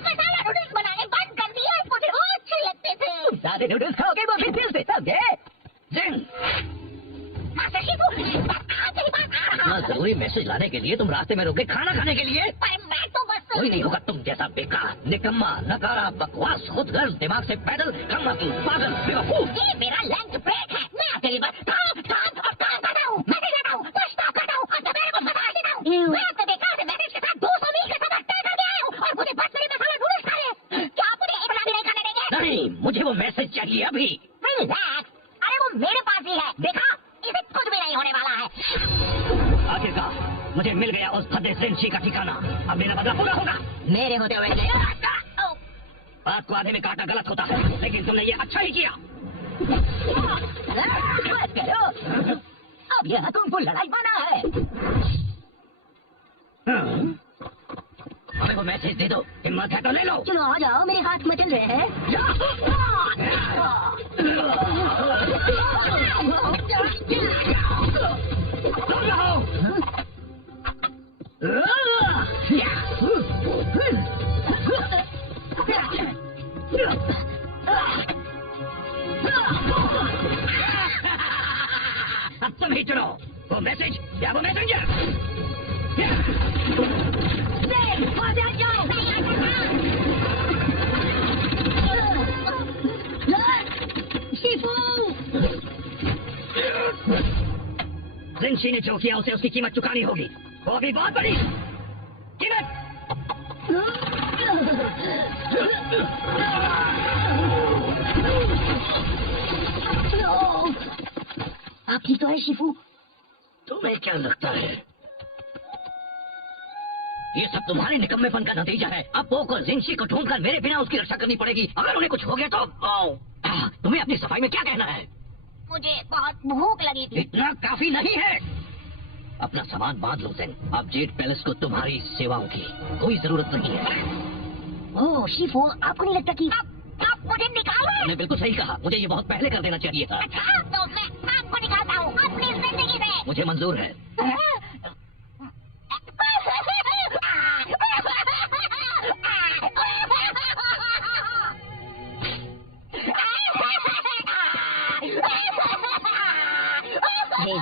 मसाला नूडल्स बनाने बंद कर दिए, मुझे वो अच्छे लगते थे। सादे नूडल्स खाओगे वो भी दिल से, समझे? ज़ेंग, मास्टर शिफू, आपके पास आ रहा इतना जरूरी मैसेज लाने के लिए तुम रास्ते में रुके खाना खाने के लिए? पर मैं तो बस कोई नहीं होगा तुम जैसा बेकार, निकम्मा, नकारा, बकवास, खुदगर्ज, दिमाग से पैदल, पागल, बेवकूफ। ये मेरा लंच ब्रेक है। मैं आपके लिए बस काम और काम करता हूँ। मैसेज लाता हूँ, पछतावा करता हूँ और दोपहर को मजा देता हूँ। मैं आपके बेकार से मैसेज के साथ 200 मील का सफर तय करके आया हूँ और मुझे बस मेरे मसाला नूडल्स खा रहे। क्या आप मुझे एक भी नहीं खाने देंगे? नहीं, मुझे वो मैसेज चाहिए अभी। रिलैक्स, अरे वो मेरे पास ही है। देखा, इसे कुछ भी नहीं होने वाला है। आखिरकार मुझे मिल गया उस भद्दे जिनशी का ठिकाना। अब मेरा बदला पूरा होगा। मेरे होते हुए बात को आधे में काटना गलत होता है, लेकिन तुमने ये अच्छा ही किया। अब यह कुंफू लड़ाई बना है। हमें वो मैसेज दे दो। हिम्मत है तो ले लो। चलो आ जाओ, मेरे हाथ मचल रहे हैं। अब तुम ही चुनो, वो मैसेज या वो मैसेंजर। जिनशी ने जो किया उसे उसकी कीमत चुकानी होगी। वो भी बहुत बड़ी कीमत। आप ठीक तो है शिफू? तुम्हें क्या लगता है ये सब तुम्हारे निकम्मेपन का नतीजा है? अब वो को जिनशी को ढूंढकर मेरे बिना उसकी रक्षा करनी पड़ेगी। अगर उन्हें कुछ हो गया तो तुम्हें अपनी सफाई में क्या कहना है? मुझे बहुत भूख लगी थी। इतना काफी नहीं है। अपना सामान बांध लो ज़ेंग। अब जेड पैलेस को तुम्हारी सेवाओं की कोई जरूरत नहीं है। ओह शिफू, आपको नहीं लगता कि आप मुझे निकाल रहे हैं? तुमने बिल्कुल सही कहा। मुझे ये बहुत पहले कर देना चाहिए था। अच्छा, तो मैं आपको निकालता हूँ अपनी जिंदगी से। मुझे मंजूर है।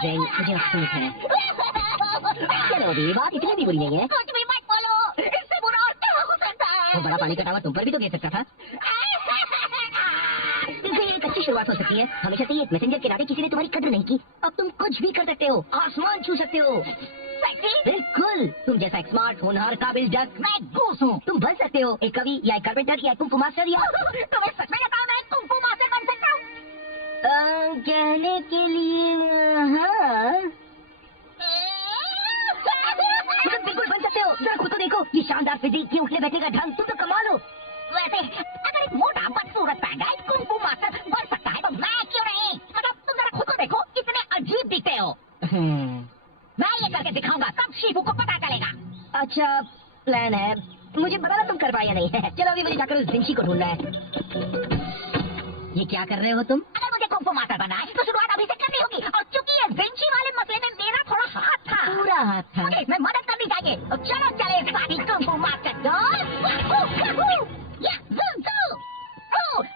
ज़ेंग, मुझे अफसोस है। चलो अभी बात इतनी भी बुरी नहीं है। कुछ भी मत बोलो, इससे बुरा और क्या हो सकता है? वो बड़ा पानी का टावा तुम पर भी तो गिर सकता था। इससे ये एक अच्छी शुरुआत हो सकती है। हमेशा से ये मैसेंजर के नाते किसी ने तुम्हारी कदर नहीं की। अब तुम कुछ भी कर सकते हो, आसमान छू सकते हो। सेक्सी। बिल्कुल, तुम जैसा एक स्मार्ट होनहार काबिल डक मैं गूस हूँ। तुम बन सकते हो एक कवि या एक कार्पेंटर या एक कुंफू मास्टर या तुम्हें सच में लगता है मैं कुंफू मास्टर बन सकता हूँ? कहने के लिए हाँ, तुम बिल्कुल बन सकते हो। जरा खुद को देखो, ये शानदार फिजिक, ये उठने बैठने का ढंग, तुम तो कमाल हो। वैसे अगर एक मोटा बदसूरत पैंडा एक कुंफू मास्टर बन सकता है तो मैं क्यों नहीं? मतलब तुम जरा खुद को देखो, कितने अजीब दिखते हो। मैं ये करके दिखाऊंगा, तब शीफू को पता चलेगा। अच्छा प्लान है, मुझे बताना तुम कर पाए या नहीं। चलो अभी मुझे जाकर उस विंची को ढूंढना है। ये क्या कर रहे हो तुम? अगर मुझे कुंफू मास्टर बनना है तो शुरुआत अभी से करनी होगी, और चूंकि ये विंची वाले मसले में मेरा थोड़ा हाथ था, पूरा हाथ था। मुझे इसमें मदद करनी चाहिए। तो चलो चले साथी कुंफू मास्टर।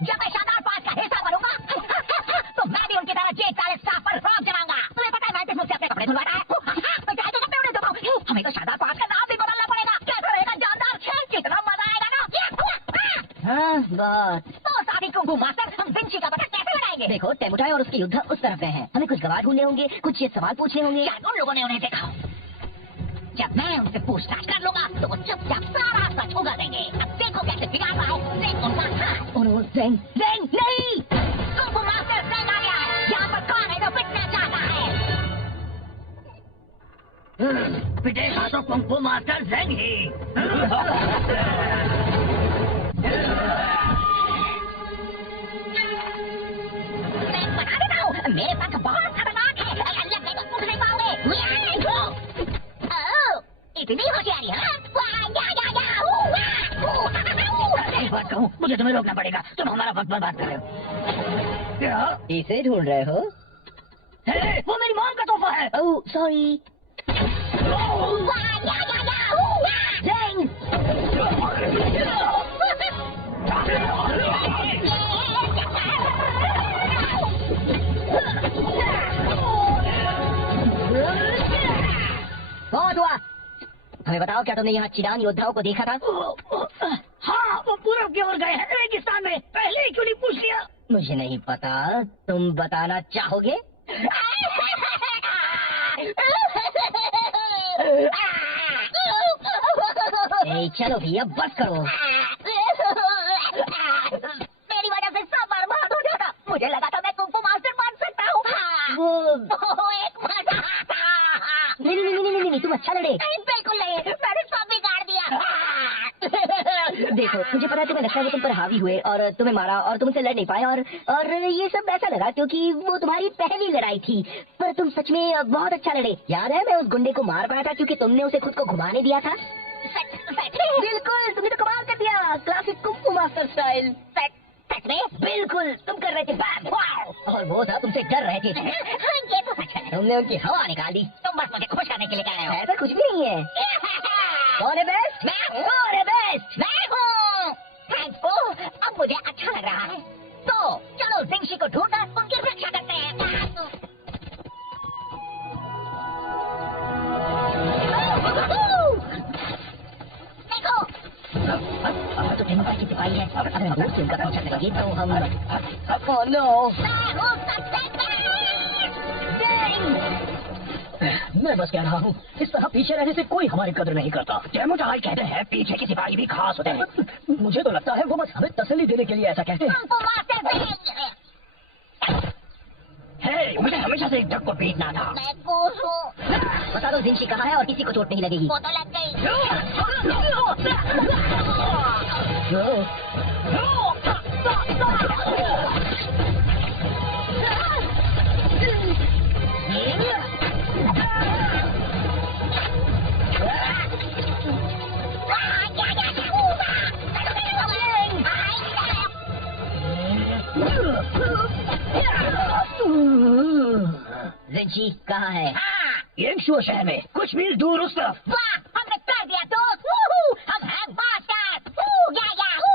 जब मैं शानदार पास का हिस्सा बनूंगा तो मैं भी उनकी तरह जेट वाले स्टाफ पर फ्रॉक जमाऊंगा। तुम्हें पता है मैं मुझसे अपने कपड़े धुलवाता है। मैं चाहे तो कपड़े उन्हें धुलवाऊं। हमें तो शानदार पास का नाम भी बदलना पड़ेगा। कैसा रहेगा जानदार खेल, कितना मजा आएगा ना। हाँ बहुत। तो साथी कुंफू मास्टर, हम विंची का पता कैसे लगाएंगे? देखो टेमुटाई और उसके योद्धा उस तरफ गए हैं, हमें कुछ गवाह ढूंढने होंगे, कुछ ये सवाल पूछने होंगे। शायद उन लोगों ने उन्हें देखा। जब मैं उनसे पूछताछ कर लूंगा तो वो चुपचाप सारा सच उगा देंगे। अब देखो कैसे बिगाड़ रहा है ज़ेंग उनका हाथ। और वो ज़ेंग नहीं। कुंफू मास्टर ज़ेंग आ गया है। यहाँ पर कौन है जो पिटना चाहता है? पिटेगा तो कुंफू मास्टर ज़ेंग ही। मैं बता देता हूँ, मेरे पक्ष बहुत खतरनाक है। अल्लाह के तो उठ नहीं पाओगे। इतनी होशियारी है? एक बात कहूँ, मुझे तुम्हें रोकना पड़ेगा। तुम हमारा वक्त बर्बाद कर रहे हो। क्या? इसे ढूंढ रहे हो? वो मेरी मॉम का तोहफा है। Oh sorry. ज़ेंग! बहुत हुआ। हमें बताओ, क्या तुमने यहाँ चिरान योद्धाओं को देखा था? हाँ, वो पूरब की ओर गए हैं रेगिस्तान में। पहले ही क्यों नहीं पूछ लिया? मुझे नहीं पता, तुम बताना चाहोगे? ए, चलो भैया बस करो। मेरी वजह से सब बर्बाद हो जाता। मुझे लगा था मैं कुंफू मास्टर बन सकता हूँ। वो एक मजा आता। नहीं, तुम अच्छा लड़े। नहीं, बिल्कुल नहीं, मैंने सब बिगाड़ दिया। देखो मुझे पता है तुम्हें लगता है वो तुम पर हावी हुए और तुम्हें मारा और तुम उनसे लड़ नहीं पाए, और ये सब ऐसा लगा क्योंकि वो तुम्हारी पहली लड़ाई थी। पर तुम सच में बहुत अच्छा लड़े। याद है मैं उस गुंडे को मार पाया था क्योंकि तुमने उसे खुद को घुमाने दिया था। बिल्कुल, तुमने तो कमाल कर दिया, क्लासिक कुंफू मास्टर स्टाइल। सच में? बिल्कुल, तुम कर रहे थे बैम, वाव! और वो था तुमसे डर रहे थे। ये तो सच है। तुमने उनकी हवा निकाल दी। तुम बस मुझे खुश करने के लिए कह रहे हो। ऐसा कुछ भी नहीं है। कौन है बेस्ट? कौन है बेस्ट? मैं हूँ। थैंक्स को, अब मुझे अच्छा लग रहा है। तो चलो जिंगशी को ढूंढकर उनकी रक्षा करते हैं। देखो, तो टेमुटाई की सिपाही है। अगर हम दूर से उनका पीछा करेंगे तो हम ओह नो! मैं हूँ सबसे मैं बस कह रहा हूँ, इस तरह पीछे रहने से कोई हमारी कद्र नहीं करता। टेमुटाई कहते हैं पीछे के सिपाही भी खास होते हैं। मुझे तो लगता है वो बस हमें तसल्ली देने के लिए ऐसा कहते हैं। Kung fu master Zeng. हे, मुझे हमेशा से एक डक को पीटना था। मैं गूस हूँ। बता दो जिंशी कहाँ है और किसी को चोट नहीं लगेगी। वो तो लग गई। जिंशी कहाँ है? हाँ, येंगशुओ शहर में कुछ मील दूर उस तरफ। वाह, हमने कर दिया दोस्त। वूहू, हम हैं मास्टर। वू, या, वू,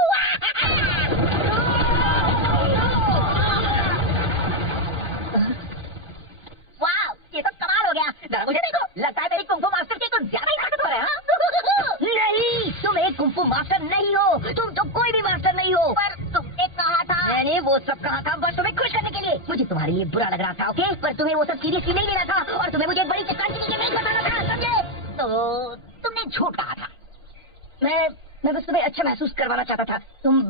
वाह, ये तो कमाल हो गया। जरा मुझे देखो, लगता है मेरी कुंफू मास्टर की कुछ ज्यादा ही ताकतवर है। नहीं, तुम एक कुंफू मास्टर नहीं हो। तुम तो कोई भी मास्टर नहीं हो। पर तुमने कहा था। मैंने वो सब कहा था बस तुम्हें खुश करने के लिए। मुझे तुम्हारे लिए बुरा लग रहा था, ओके? पर तुम्हें वो सब सीरियसली नहीं लेना था और तुम्हें मुझे बड़ी चक्कर की नहीं बताना था, समझे? तो तुमने झूठ कहा था। मैं बस तुम्हें अच्छा महसूस करवाना चाहता था। तुम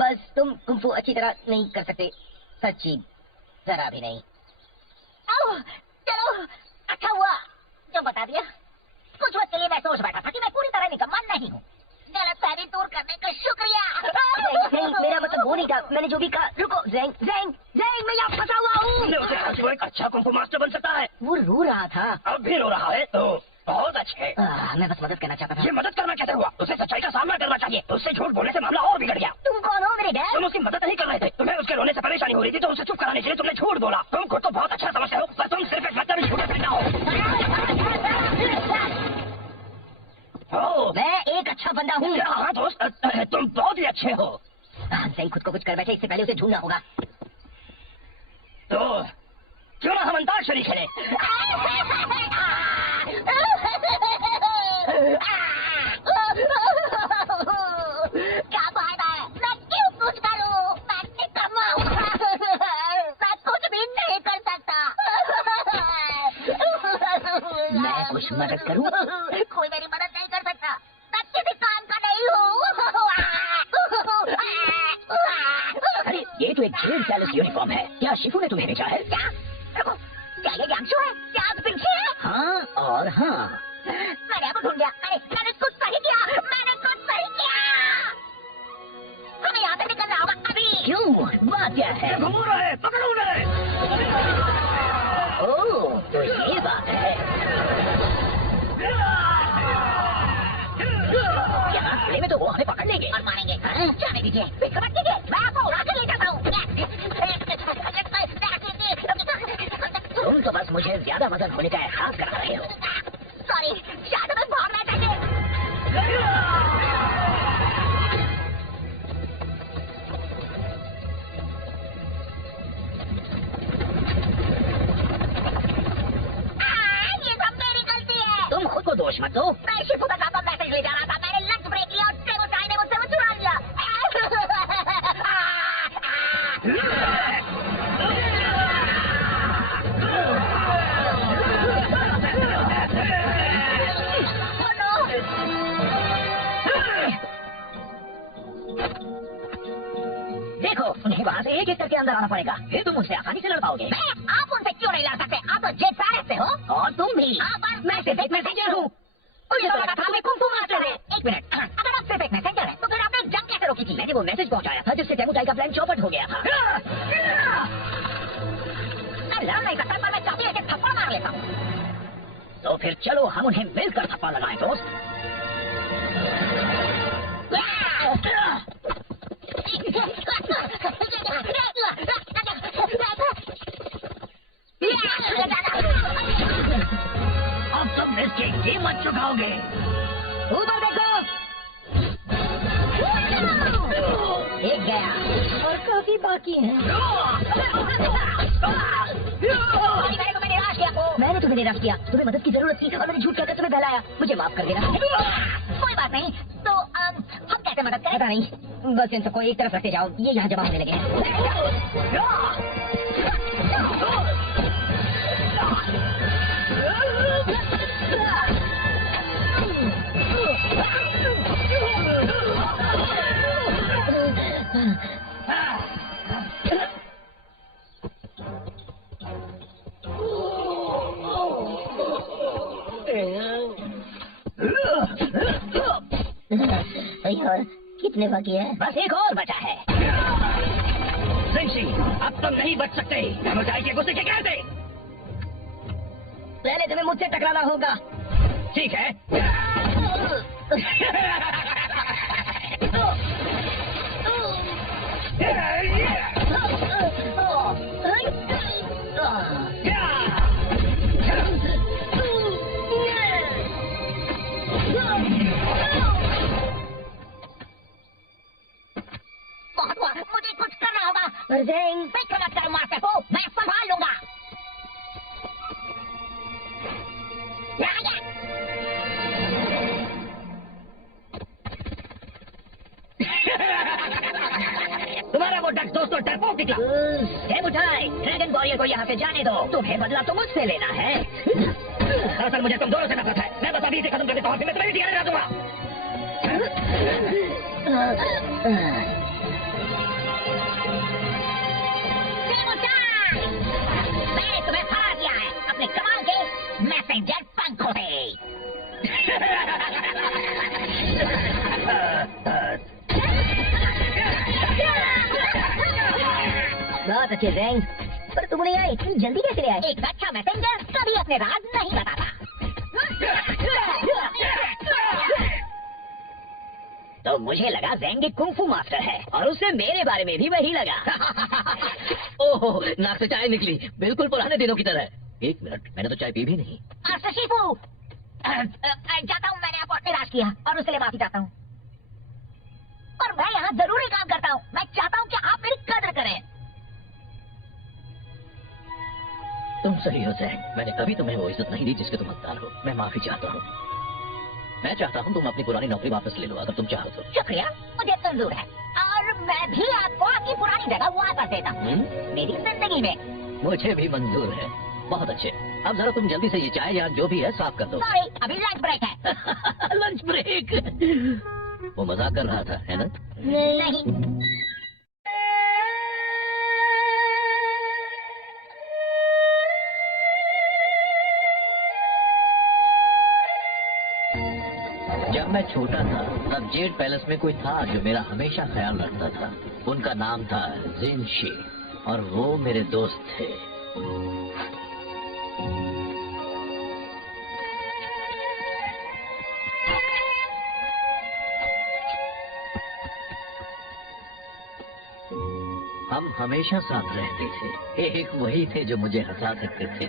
कुंफू अच्छी तरह नहीं कर सकते, सच्ची जरा भी नहीं। चलो अच्छा हुआ जो बता दिया। कुछ वक्त के लिए मैं सोच बैठा था कि मैं पूरी तरह निकम्मा नहीं हूँ। गलतफहमी दूर करने का शुक्रिया। नहीं, मेरा मतलब वो नहीं था। मैंने जो भी कहा। रुको ज़ैंग, मैं यहाँ फंसा हुआ हूँ। वो एक अच्छा कुंफू मास्टर बन सकता है। वो रो रहा था। अब भी रो रहा है तो बहुत अच्छे। मैं बस मदद करना चाहता था। ये मदद करना कैसे हुआ? उसे सच्चाई का सामना करना चाहिए। उससे झूठ बोलने से मामला और बिगड़ गया। तुम कौन हो मेरे डैड? तुम उसकी मदद नहीं कर रहे थे। तुम्हें उसके रोने से परेशानी हो रही थी तो उसे चुप कराने के लिए तुमने झूठ बोला। तुम खुद को बहुत अच्छा समझते हो पर तुम सिर्फ एक मतलब झूठे पैदा हो। मैं एक अच्छा बंदा हूँ। हाँ दोस्त, तुम बहुत ही अच्छे हो। ज़ैंग खुद को कुछ कर बैठे, इससे पहले उसे ढूंढना होगा। तो क्यों ना हम अंताक्षरी खेलें? क्या फायदा है? मैं क्यों कुछ करूं? मैं निकम्मा हूं। मैं कुछ भी नहीं कर सकता। मैं कुछ मदद करूँ? कोई मेरी मदद नहीं कर सकता। मैं किसी काम का नहीं हूँ। अरे ये तो एक जेल पैलेस यूनिफॉर्म है। क्या शिफू ने तुम्हें भेजा है? क्या? रुको, क्या ये यांशु है? क्या आप पीछे है? हाँ और हाँ। मैंने आपको ढूंढ लिया। मैंने कुछ सही किया। हमें यहाँ से निकलना होगा अभी। क्यों? बात क्या है? घूम रहा है, पकड़ो उन्हें। ओह, तो ये बात है। यहाँ किले में तो वो हमें पकड़ लेंगे और मारेंगे। जाने दीजिए, फिक्र मत कीजिए, मैं आपको उड़ा कर ले जाता हूँ। तुम तो बस मुझे ज्यादा वजन होने का एहसास करा रहे हो। सॉरी, शायद हमें भागना चाहिए। ये सब मेरी गलती है। तुम खुद को दोष मत दो। मैं शिफू का साथ मैसेज ले जा रहा था। मैंने लंच ब्रेक लिया और टेबल चाय ने मुझसे वो चुरा लिया। देखो, उन्हें वहाँ से एक एक करके अंदर आना पड़ेगा। फिर तुम मुझसे आसानी से लड़ पाओगे। आप उनसे क्यों नहीं लड़ सकते? आप तो जेट पैलेस से हो। और तुम भी। मैं सिर्फ एक मैसेंजर हूँ। मुझे तो लगा था मैं कुंफू मास्टर है। एक मिनट, अगर आप सिर्फ एक मैसेंजर है तो फिर आपने जंग कैसे रोकी थी? मैंने वो मैसेज पहुँचाया था जिससे टेमुटाई का प्लान चौपट हो गया था। मैं लड़ नहीं सकता पर मैं चाहती है कि थप्पड़ मार लेता हूँ। तो फिर चलो हम उन्हें मिलकर थप्पड़ लगाएं दोस्त। अब तुम इसकी कीमत चुकाओगे। ऊपर देखो। एक गया और काफी बाकी है। मैंने तुम्हें निराश किया। तुम्हें मदद की जरूरत थी और मैंने झूठ कहकर तुम्हें बहलाया। मुझे माफ कर देना। कोई बात नहीं। तो हम कैसे मदद करें? पता नहीं, बस इन सबको एक तरफ रखते जाओ। ये यहाँ जमा होने लगे हैं। और कितने बाकी है? बस एक और बचा है। सिंशी, अब तुम नहीं बच सकते। टेमुटाई के गुस्से के कहते। पहले तुम्हें मुझसे टकराना होगा। ठीक है। बहुत हुआ, मुझे कुछ करना होगा। फिक्र मत करो मास्टर को, मैं संभाल लूंगा। तुम्हारा वो डक दोस्त तो डरपोक निकला। हे मुठाई, ड्रैगन वॉरियर को यहाँ से जाने दो। तुम्हें बदला तो मुझसे लेना है। दरअसल मुझे तुम दोनों से नफरत है। मैं बस अभी इसे खत्म कर देता हूँ, फिर मैं तुम्हें ठिकाने लगा दूंगा। मैंने तुम्हें हरा दिया है अपने कमाल के मैसेंजर पंखों से। बहुत अच्छे ज़ेंग, पर तुम नहीं आए, इतनी जल्दी कैसे ले आए? एक अच्छा मैसेंजर कभी अपने राज नहीं बताता। तो मुझे लगा ज़ेंग एक कुंग फू मास्टर है और उसे मेरे बारे में भी वही लगा। ओह, नाक से चाय निकली, बिल्कुल पुराने दिनों की तरह। एक मिनट, मैंने तो चाय पी भी नहीं। शिफू, जाता हूँ, मैंने आपको निराश किया और उसके लिए माफी चाहता हूँ। और मैं यहाँ जरूरी काम करता हूँ। मैं चाहता हूँ कि आप मेरी कदर करें। तुम सही हो ज़ेंग, मैंने कभी तुम्हें वो इज्जत नहीं दी जिसके तुम हकदार हो। मैं माफी चाहता हूँ। मैं चाहता हूँ तुम अपनी पुरानी नौकरी वापस ले लो, अगर तुम चाहो तो। शुक्रिया, मुझे मंजूर है। और मैं भी आपको आपकी पुरानी जगह वापस देता हूँ मेरी जिंदगी में। मुझे भी मंजूर है। बहुत अच्छे, अब जरा तुम जल्दी से ये चाय या जो भी है साफ कर दो। सॉरी, अभी लंच ब्रेक है। Lunch break? वो मजाक कर रहा था, है ना? नहीं। जब मैं छोटा था तब जेड पैलेस में कोई था जो मेरा हमेशा ख्याल रखता था। उनका नाम था जिनशी और वो मेरे दोस्त थे। हम हमेशा साथ रहते थे। एक वही थे जो मुझे हंसा सकते थे।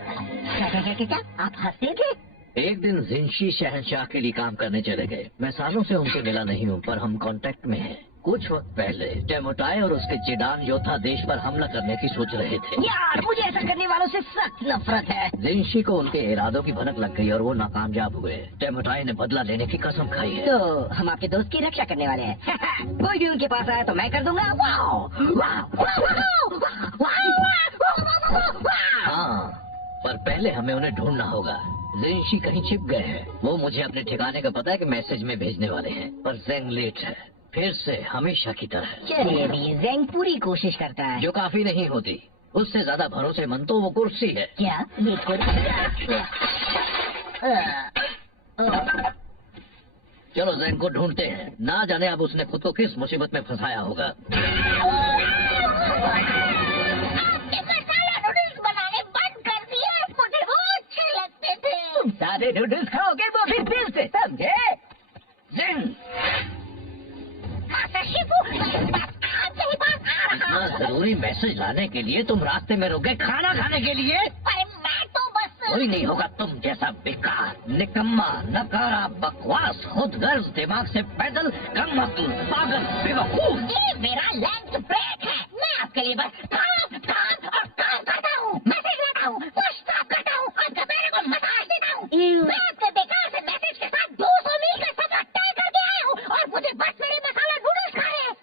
क्या? आप हंसते थे? एक दिन जिनशी शहंशाह के लिए काम करने चले गए। मैं सालों से उनसे मिला नहीं हूँ, पर हम कांटेक्ट में हैं। कुछ वक्त पहले टेमोटाई और उसके जिडान योद्धा देश पर हमला करने की सोच रहे थे। यार, मुझे ऐसा करने वालों से सख्त नफरत है। जिनशी को उनके इरादों की भनक लग गई और वो नाकामयाब हुए। टेमोटाई ने बदला लेने की कसम खाई है। तो हम आपके दोस्त की रक्षा करने वाले हैं। कोई भी उनके पास आया तो मैं कर दूंगा। वाओ! हाँ, पर पहले हमें उन्हें ढूंढना होगा। जिनशी कहीं छिप गए हैं। वो मुझे अपने ठिकाने का पता है कि मैसेज में भेजने वाले हैं, पर ज़ेंग लेट है। फिर से हमेशा की तरह। चलिए भी, ज़ेंग पूरी कोशिश करता है। जो काफी नहीं होती। उससे ज्यादा भरोसेमंद तो वो कुर्सी है। क्या? ये चलो ज़ेंग को ढूंढते हैं। ना जाने अब उसने खुद को किस मुसीबत में फंसाया होगा। आपने मसाला नूडल्स बनाने बंद कर दिए। मुझे वो अच्छे लगते थे। सादे नूडल्स खाओगे वो भी दिल से, समझे? ज़ेंग, मास्टर शिफू, आपके ही पास आ रहा इतना हूँ। जरूरी मैसेज लाने के लिए तुम रास्ते में रुक गए खाना खाने के लिए? पर मैं तो बस कोई नहीं होगा तुम जैसा बेकार, निकम्मा, नकारा, बकवास, खुदगर्ज, दिमाग से पैदल, कम अक्ल, पागल, बेवकूफ। ये मेरा लंच ब्रेक है। मैं आपके लिए बस काम करता हूँ। मैसेज लाता हूँ, साफ करता हूँ और दोपहर को मसाज देता हूँ। मैं आपके बेकार से मैसेज के साथ 200 मील का सफर तय करके आया हूँ और मुझे बस मेरे मसाला नूडल्स खाने हैं।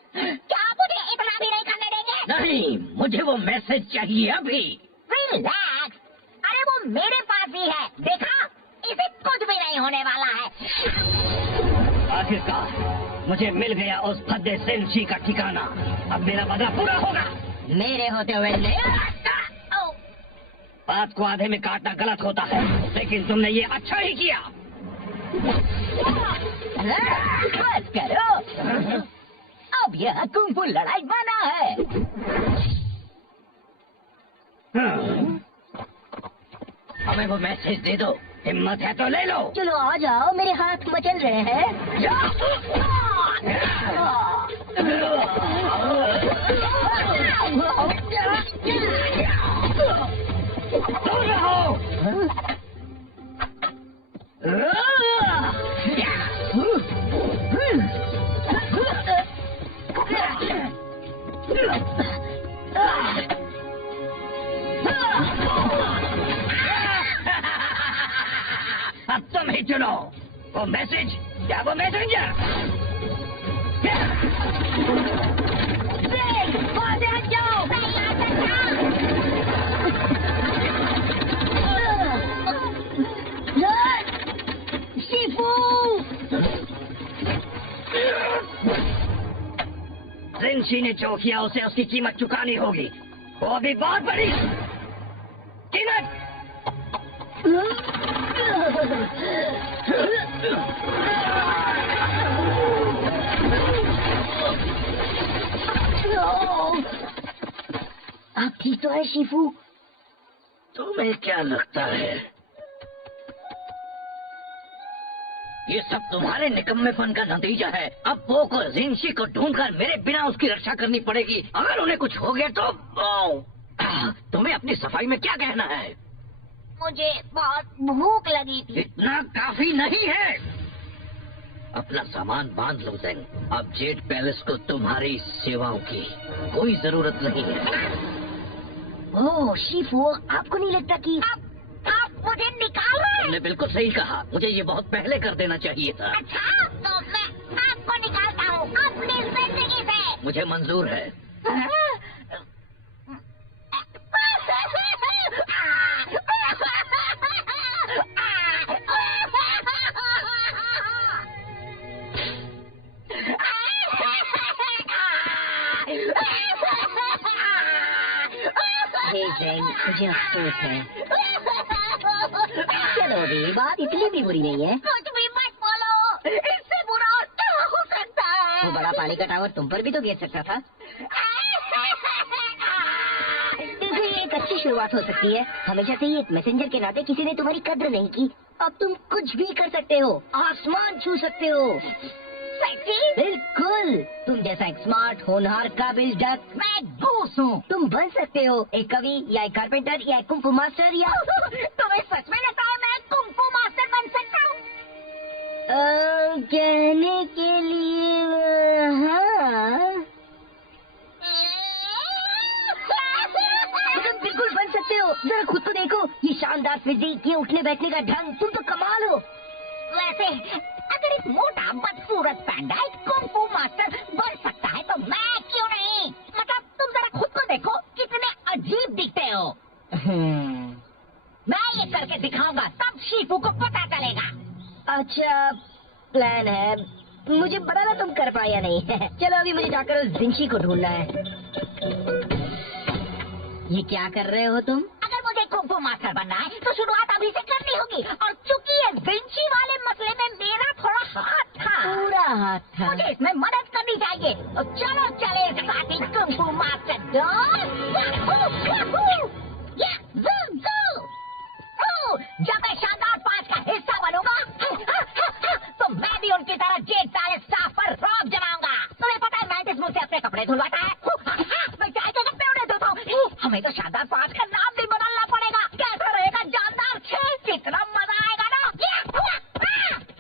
क्या आप मुझे इतना भी नहीं करने देंगे? नहीं, मुझे वो मैसेज चाहिए अभी। रिलैक्स। अरे वो मेरे पास ही है, देखा? इसे कुछ भी नहीं होने वाला है। आखिरकार मुझे मिल गया उस भद्दे जिनशी का ठिकाना। अब मेरा बदला पूरा होगा। मेरे होते हुए नहीं। बात को आधे में काटना गलत होता है, लेकिन तुमने ये अच्छा ही किया। बस करो। अब यह कुंग फू लड़ाई बना है। हमें वो मैसेज दे दो। हिम्मत है तो ले लो। चलो आ जाओ, मेरे हाथ मचल रहे हैं। दूर रहो। अब तुम ही चुनो, वो मैसेज या वो मैसेंजर। वहाँ से हट जाओ। मैं यहाँ से ने जो किया उसे उसकी कीमत चुकानी होगी, वो भी बहुत बड़ी कीमत। आप ठीक तो है शिफू? तुम्हें क्या लगता है ये सब तुम्हारे निकम्मेपन का नतीजा है? अब वो को जिंशी को ढूंढकर मेरे बिना उसकी रक्षा करनी पड़ेगी। अगर उन्हें कुछ हो गया तो तुम्हें अपनी सफाई में क्या कहना है? मुझे बहुत भूख लगी थी। इतना काफी नहीं है। अपना सामान बांध लो ज़ेंग। अब जेड पैलेस को तुम्हारी सेवाओं की कोई जरूरत नहीं है। ओह शिफू, आपको नहीं लगता कि आप मुझे निकाल रहे हैं? तुमने बिल्कुल सही कहा, मुझे ये बहुत पहले कर देना चाहिए था। अच्छा, तो मैं आपको निकालता हूँ अपनी जिंदगी से। मुझे मंजूर है। मुझे अफसोस है। चलो अभी बात इतनी भी बुरी नहीं है। कुछ भी मत बोलो, इससे बुरा और क्या हो सकता है? वो बड़ा पानी का टावर तुम पर भी तो गिर सकता था। देखो ये एक अच्छी शुरुआत हो सकती है। हमेशा से ही एक मैसेंजर के नाते किसी ने तुम्हारी कद्र नहीं की। अब तुम कुछ भी कर सकते हो, आसमान छू सकते हो। सच्ची? बिल्कुल, तुम जैसा एक स्मार्ट होनहार काबिल डक मैं घूस हूँ। तुम बन सकते हो। एक कवि या एक कारपेंटर या एक कुंफू मास्टर या तुम्हें सच में लगता है मैं कुंफू मास्टर बन सकता हूँ? कहने के लिए हाँ, तुम बिल्कुल बन सकते हो। जरा खुद को देखो, ये शानदार फिजिक, ये उठने बैठने का ढंग, तुम तो कमाल हो। वैसे अगर एक मोटा बदसूरत पैंडा एक कुंफू मास्टर बन सकता है तो मैं क्यों नहीं? मतलब तुम जरा खुद को देखो, कितने अजीब दिखते हो। मैं ये करके दिखाऊंगा, तब शीफू को पता चलेगा। अच्छा प्लान है, मुझे पता ना तुम कर पाए या नहीं। चलो अभी मुझे जाकर उस जिंशी को ढूंढना है। ये क्या कर रहे हो तुम? अगर मुझे कुंफू मास्टर बनना है तो शुरुआत अभी से करनी होगी, और चूंकि ये विंची वाले मसले में मेरा थोड़ा हाथ था, पूरा हाथ था। मुझे इसमें मदद करनी चाहिए। तो चलो चले साथी कुंफू मास्टर जब मैं शानदार 5 का हिस्सा बनूंगा तो मैं भी उनकी तरह जेड पैलेस स्टाफ पर रौब जमाऊंगा। तुम्हें पता है मैंटिस मुझसे अपने कपड़े धुलवाता है, मैं चाय के कपड़े उन्हें धोता हूँ। हमें तो शानदार 5 का नाम भी बदलना पड़ेगा। कैसा रहेगा जानदार 6? कितना मजा आएगा ना।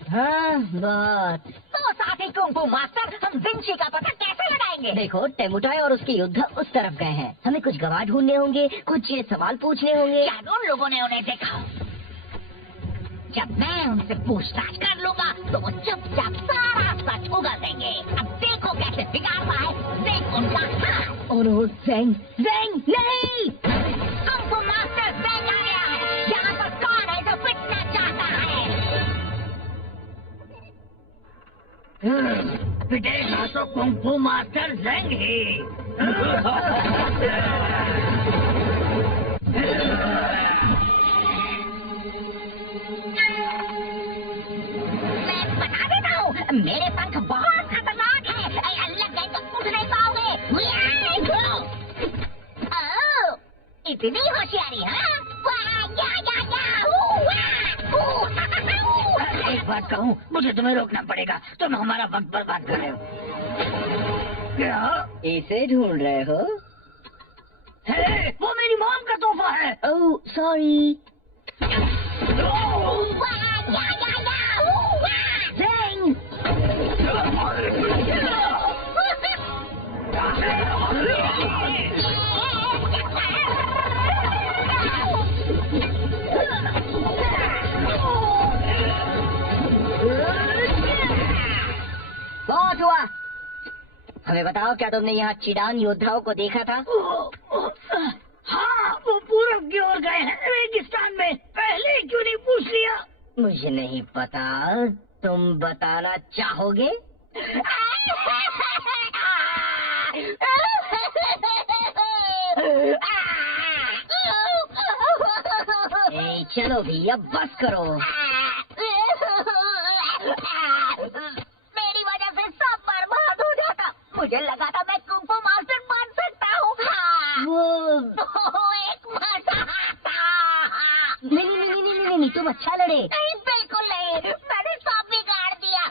हाँ बहुत। तो साथी कुंफू मास्टर, हम विंची का पता कैसे लगाएंगे? देखो टेमुटाई और उसके योद्धा उस तरफ गए हैं। हमें कुछ गवाह ढूंढने होंगे, कुछ सवाल पूछने होंगे। शायद उन लोगों ने उन्हें देखा। जब मैं उनसे पूछताछ कर लूंगा तो वो चुपचाप सारा सच उगल देंगे। अब देखो कैसे बिगाड़ता है देख उनका हाथ। और वो ज़ेंग नहीं। कुंफू मास्टर ज़ेंग आ गया है। यहाँ पर कौन है जो पिटना चाहता है? पिटेगा तो कुंफू मास्टर ज़ेंग ही। मैं बता देता हूँ, मेरे पंख बहुत खतरनाक है। लग गए तो उठ नहीं पाओगे। ओह, इतनी होशियारी है? एक बात कहूँ, मुझे तुम्हें रोकना पड़ेगा। तुम हमारा वक्त बर्बाद कर रहे हो। क्या? इसे ढूंढ रहे हो? हे, वो मेरी मॉम का तोहफा है। Oh sorry. ज़ेंग! बहुत हुआ। हमें बताओ, क्या तुमने यहाँ चिडान योद्धाओं को देखा था? हाँ, वो पूरब की ओर गए हैं रेगिस्तान में। पहले क्यों नहीं पूछ लिया? मुझे नहीं पता, तुम बताना चाहोगे? ए, चलो भी अब बस करो। मेरी वजह से सब बर्बाद हो जाता। मुझे लगा था मैं कुंग फू मास्टर बन सकता हूँ। वो एक मजा आता। नहीं, तुम अच्छा लड़े। नहीं, बिल्कुल नहीं, मैंने सब बिगाड़ दिया।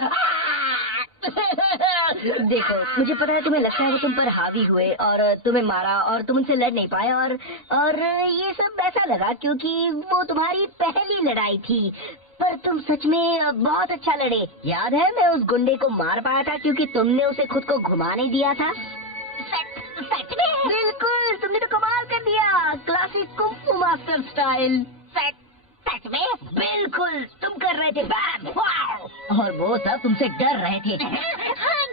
देखो, मुझे पता है तुम्हें लगता है वो तुम पर हावी हुए और तुम्हें मारा और तुम उनसे लड़ नहीं पाए और ये सब ऐसा लगा क्योंकि वो तुम्हारी पहली लड़ाई थी। पर तुम सच में बहुत अच्छा लड़े। याद है मैं उस गुंडे को मार पाया था क्योंकि तुमने उसे खुद को घुमाने दिया था। सच में? बिल्कुल, तुमने तो कमाल कर दिया, क्लासिक कुंग फू मास्टर स्टाइल। सच में? बिल्कुल, तुम कर रहे थे बैम वाव और वो सब तुमसे डर रहे थे।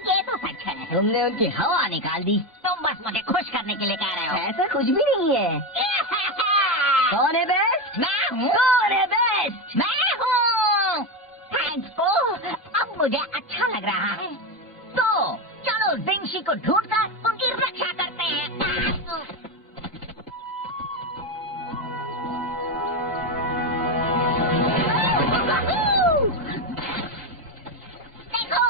ये तो सच है। तुमने उनकी हवा निकाल दी। तुम बस मुझे खुश करने के लिए कह रहे हो। ऐसा कुछ भी नहीं है। कौन है बेस्ट? मैं हूँ। कौन है बेस्ट? मैं हूँ। थैंक्स को अब मुझे अच्छा लग रहा है। तो चलो जिंगशी को ढूंढकर उनकी रक्षा करते हैं। देखो,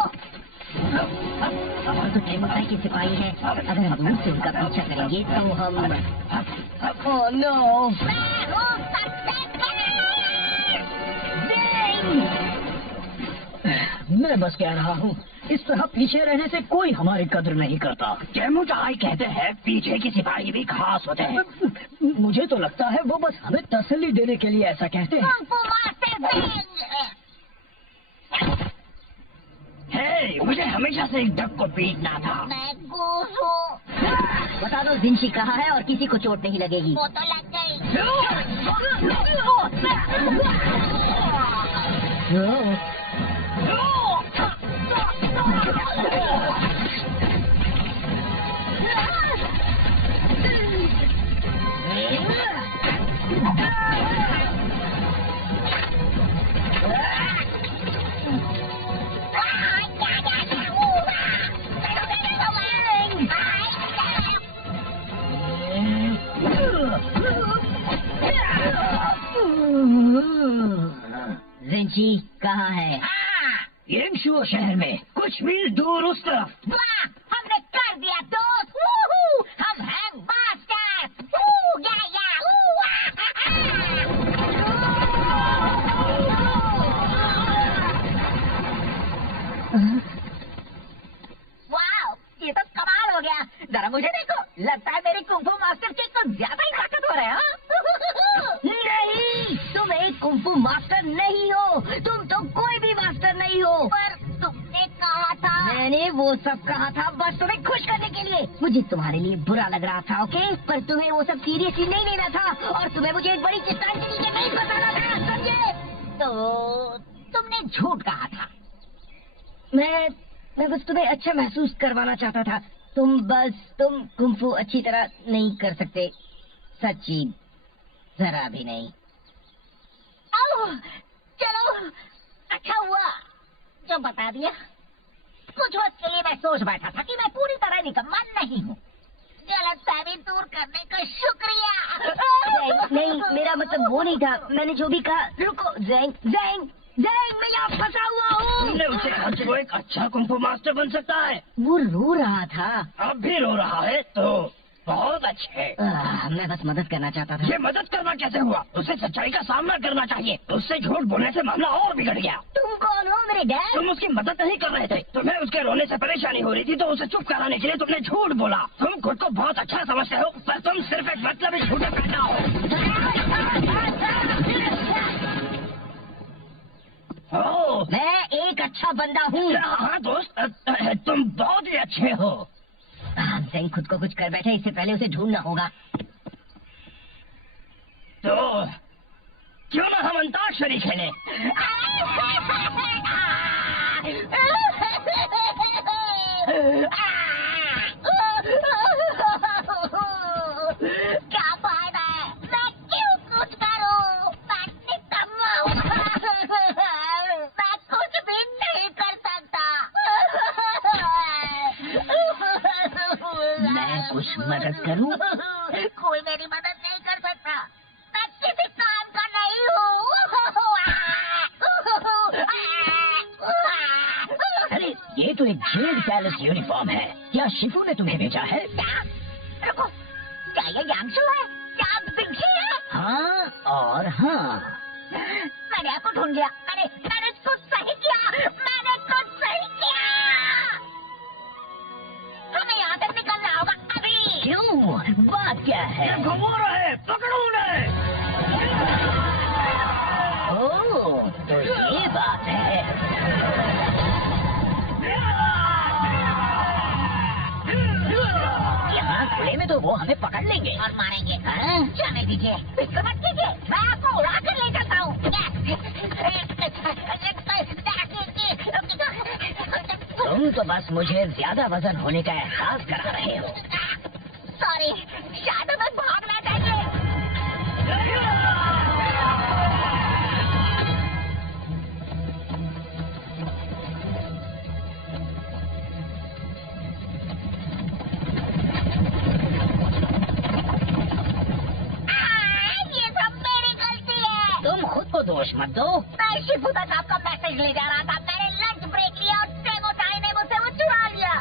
और तो टेमुसाई के सिपाही हैं। अगर हम दूर से उनका पीछा करेंगे तो हम ओह नो। मैं हूँ सबसे मैं बस कह रहा हूँ, इस तरह पीछे रहने से कोई हमारी कद्र नहीं करता। कैमुटाई कहते हैं पीछे के सिपाही भी खास होते हैं। मुझे तो लगता है वो बस हमें तसल्ली देने के लिए ऐसा कहते हैं। कुंग फू मास्टर हे, मुझे हमेशा से एक डक को पीटना था। मैं गूस हूँ। बता दो जिंशी कहाँ है और किसी को चोट नहीं लगेगी। वो तो लग गई। जिंशी कहाँ है? येंगशुओ शहर में कुछ मील दूर उस तरफ। वाह, हमने कर दिया दोस्त। वूहू, हम हैं मास्टर। वू, या, वाह, ये तो कमाल हो गया। जरा मुझे देखो, लगता है मेरी कुंग फू मास्टर के कुछ ज्यादा ही ताकतवर है। नहीं, तुम एक कुंग फू मास्टर नहीं हो। तुम तो कोई भी मास्टर नहीं हो। पर तुमने कहा था। मैंने वो सब कहा था बस तुम्हें खुश करने के लिए। मुझे तुम्हारे लिए बुरा लग रहा था, ओके? पर तुम्हें वो सब सीरियसली नहीं लेना था और तुम्हें मुझे एक बड़ी चेतावनी के नहीं बताना था, समझे? तो तुमने झूठ कहा था। मैं बस तुम्हें अच्छा महसूस करवाना चाहता था। तुम कुंग फू अच्छी तरह नहीं कर सकते, सच्ची जरा भी नहीं। ओह, चलो, अच्छा हुआ जो बता दिया। कुछ वक्त के लिए मैं सोच बैठा था कि मैं पूरी तरह निकम्मा नहीं हूँ। गलतफहमी दूर करने का शुक्रिया। नहीं, मेरा मतलब वो नहीं था। मैंने जो भी कहा। रुको, ज़ेंग, मैं यहाँ फंसा हुआ हूँ। तुमने उसे कहा कि वो एक अच्छा कुंग फू मास्टर बन सकता है। वो रो रहा था। अब भी रो रहा है तो बहुत अच्छे। मैं बस मदद करना चाहता था। ये मदद करना कैसे हुआ? उसे सच्चाई का सामना करना चाहिए। उससे झूठ बोलने से मामला और बिगड़ गया। तुम कौन हो मेरे डैड? तुम उसकी मदद नहीं कर रहे थे। तुम्हें उसके रोने से परेशानी हो रही थी तो उसे चुप कराने के लिए तुमने झूठ बोला। तुम खुद को बहुत अच्छा समझते हो पर तुम सिर्फ एक मतलब झूठे पैदा हो। मैं एक अच्छा बंदा हूँ। हाँ दोस्त, तुम बहुत ही अच्छे हो। ज़ेंग खुद को कुछ कर बैठे, इससे पहले उसे ढूंढना होगा। तो क्यों ना हम अंताक्षरी खेलें? क्या फायदा है? मैं क्यों कुछ करूं? मैं निकम्मा हूं। मैं कुछ भी नहीं कर सकता। मैं कुछ मदद करूं? कोई तो एक जेड पैलेस यूनिफॉर्म है। क्या शिफू ने तुम्हें भेजा है? क्या? रुको, क्या ये यांगशु है? क्या जिंगशी है? हाँ और हाँ। मैंने आपको ढूंढ लिया। मैंने कुछ सही किया। मैंने कुछ सही किया। हमें यहाँ से निकलना होगा अभी। क्यों? बात क्या है? घुमा रहे, पकड़ो उन्हें। ओह, तो ये बात है। यहाँ खुले में तो वो हमें पकड़ लेंगे और मारेंगे। हाँ? जाने दीजिए, फिक्र मत कीजिए, मैं आपको उड़ा कर ले जाता हूँ। तुम तो बस मुझे ज्यादा वजन होने का एहसास करा रहे हो। सॉरी, शायद हमें भागना चाहिए। ये सब मेरी गलती है। तुम खुद को दोष मत दो। मैं शिफुदा साहब का मैसेज ले जा रहा था। मैंने लंच ब्रेक लिया और टेमोटाई ने मुझसे वो चुरा लिया।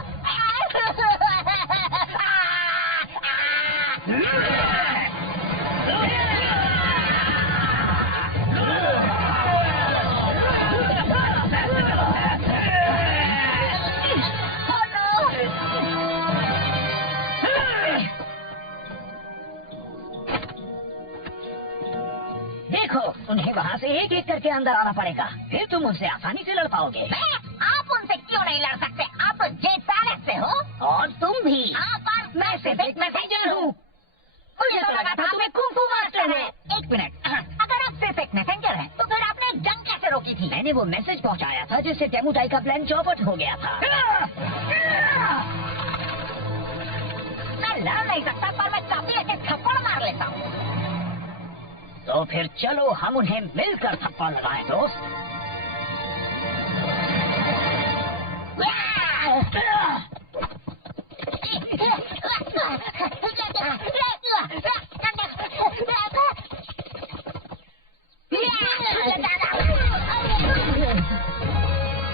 देखो, उन्हें वहाँ से एक एक करके अंदर आना पड़ेगा, फिर तुम उनसे आसानी से लड़ पाओगे। आप उनसे क्यों नहीं लड़ सकते? आप तो जेट पैलेस से हो। और तुम भी। हाँ, पर मैं सिर्फ एक मैसेंजर हूँ। मुझे तो लगा था तुम्हें कुंफू मास्टर है। एक मिनट, अगर आप सिर्फ एक मैसेंजर हैं, तो फिर आपने जंग कैसे रोकी थी? मैंने वो मैसेज पहुँचाया था जिससे टेमुटाई का प्लान चौपट हो गया था। मैं लड़ नहीं सकता, पर मैं काफी अच्छे थप्पड़ मार लेता हूँ। तो फिर चलो हम उन्हें मिलकर थप्पड़ लगाएं दोस्त।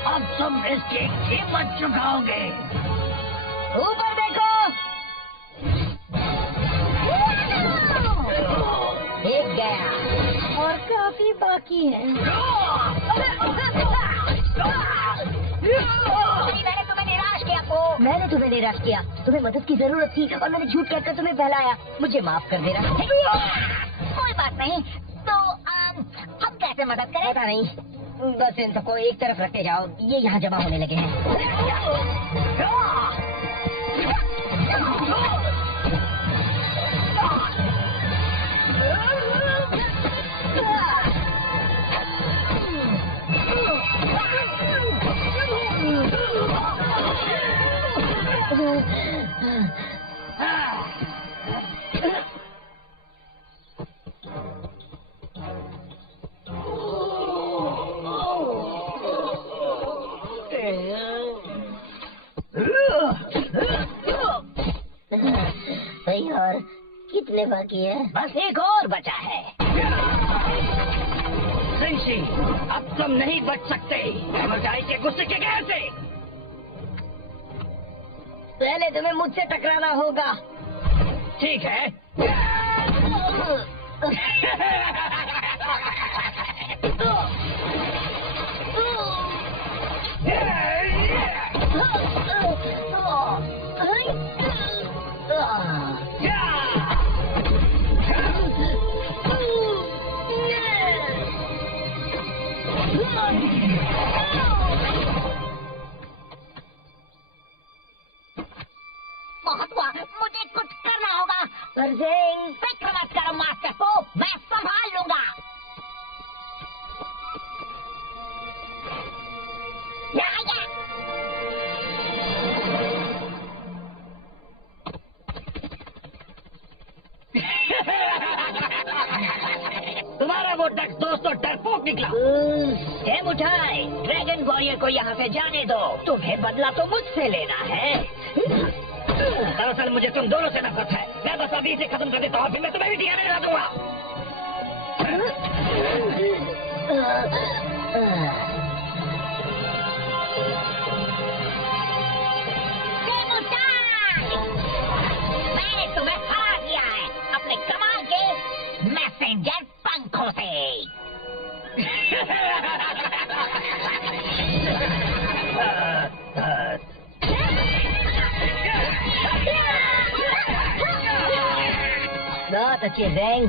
अब तुम इसकी कीमत चुकाओगे। ऊपर देखो। एक गया और काफी बाकी है। मैंने तुम्हें निराश किया को। मैंने तुम्हें निराश किया। तुम्हें मदद की जरूरत थी और मैंने झूठ कहकर तुम्हें बहलाया। मुझे माफ कर देना। कोई बात नहीं। तो हम कैसे मदद करें? पता नहीं, बस इन सबको एक तरफ रखते जाओ। ये यहाँ जमा होने लगे हैं। भाई, और कितने बाकी है? बस एक और बचा है। जिंगशी, अब तुम नहीं बच सकते टेमुटाई के गुस्से के कहर से। पहले तुम्हें मुझसे टकराना होगा। ठीक है। बहुत हुआ, मुझे कुछ करना होगा। परसेंग, फिक्र मत करो मास्टर को, मैं संभाल लूंगा। यहाँ आइए। तुम्हारा वो दोस्त तो डरपोक निकला। टेमुटाई, ड्रैगन वॉरियर को यहाँ से जाने दो। तुम्हें बदला तो मुझसे लेना है। दरअसल मुझे तुम दोनों से नफरत है। मैं बस अभी इसे खत्म कर देता हूँ, फिर मैं तुम्हें भी ठिकाने लगा दूंगा। मैसेंजर पंखों से। बहुत अच्छे ज़ैंग,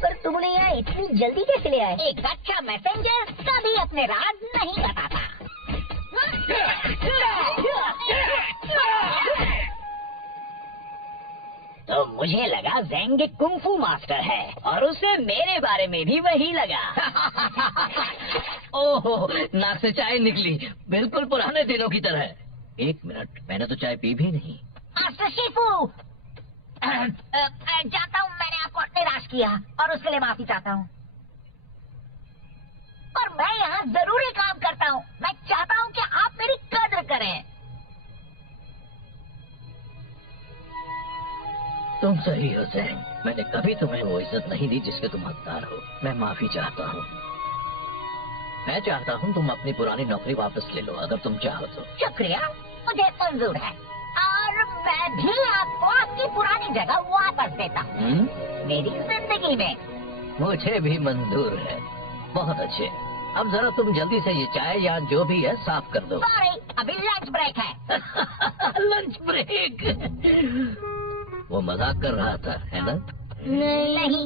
पर तुम उन्हें यहाँ इतनी जल्दी कैसे ले आए? एक अच्छा मैसेंजर कभी अपने राज नहीं बताता। तो मुझे लगा ज़ैंग एक कुंफू मास्टर है और उसे मेरे बारे में भी वही लगा। ओह, नाक से चाय निकली, बिल्कुल पुराने दिनों की तरह। एक मिनट, मैंने तो चाय पी भी नहीं। मास्टर शिफू, जानता हूँ मैंने आपको निराश किया और उसके लिए माफी चाहता हूँ। और मैं यहाँ जरूरी काम करता हूँ। मैं चाहता हूँ कि आप मेरी कद्र करें। तुम सही हो ज़ैंग, मैंने कभी तुम्हें वो इज्जत नहीं दी जिसके तुम हकदार हो। मैं माफी चाहता हूँ। मैं चाहता हूँ तुम अपनी पुरानी नौकरी वापस ले लो, अगर तुम चाहो तो। शुक्रिया, मुझे मंजूर है और मैं भी आपको आपकी पुरानी जगह वापस देता हूँ मेरी जिंदगी में। मुझे भी मंजूर है। बहुत अच्छे। अब जरा तुम जल्दी से ये चाय या जो भी है साफ कर दो। सॉरी, अभी लंच ब्रेक है। Lunch break. वो मजाक कर रहा था, है ना? नहीं,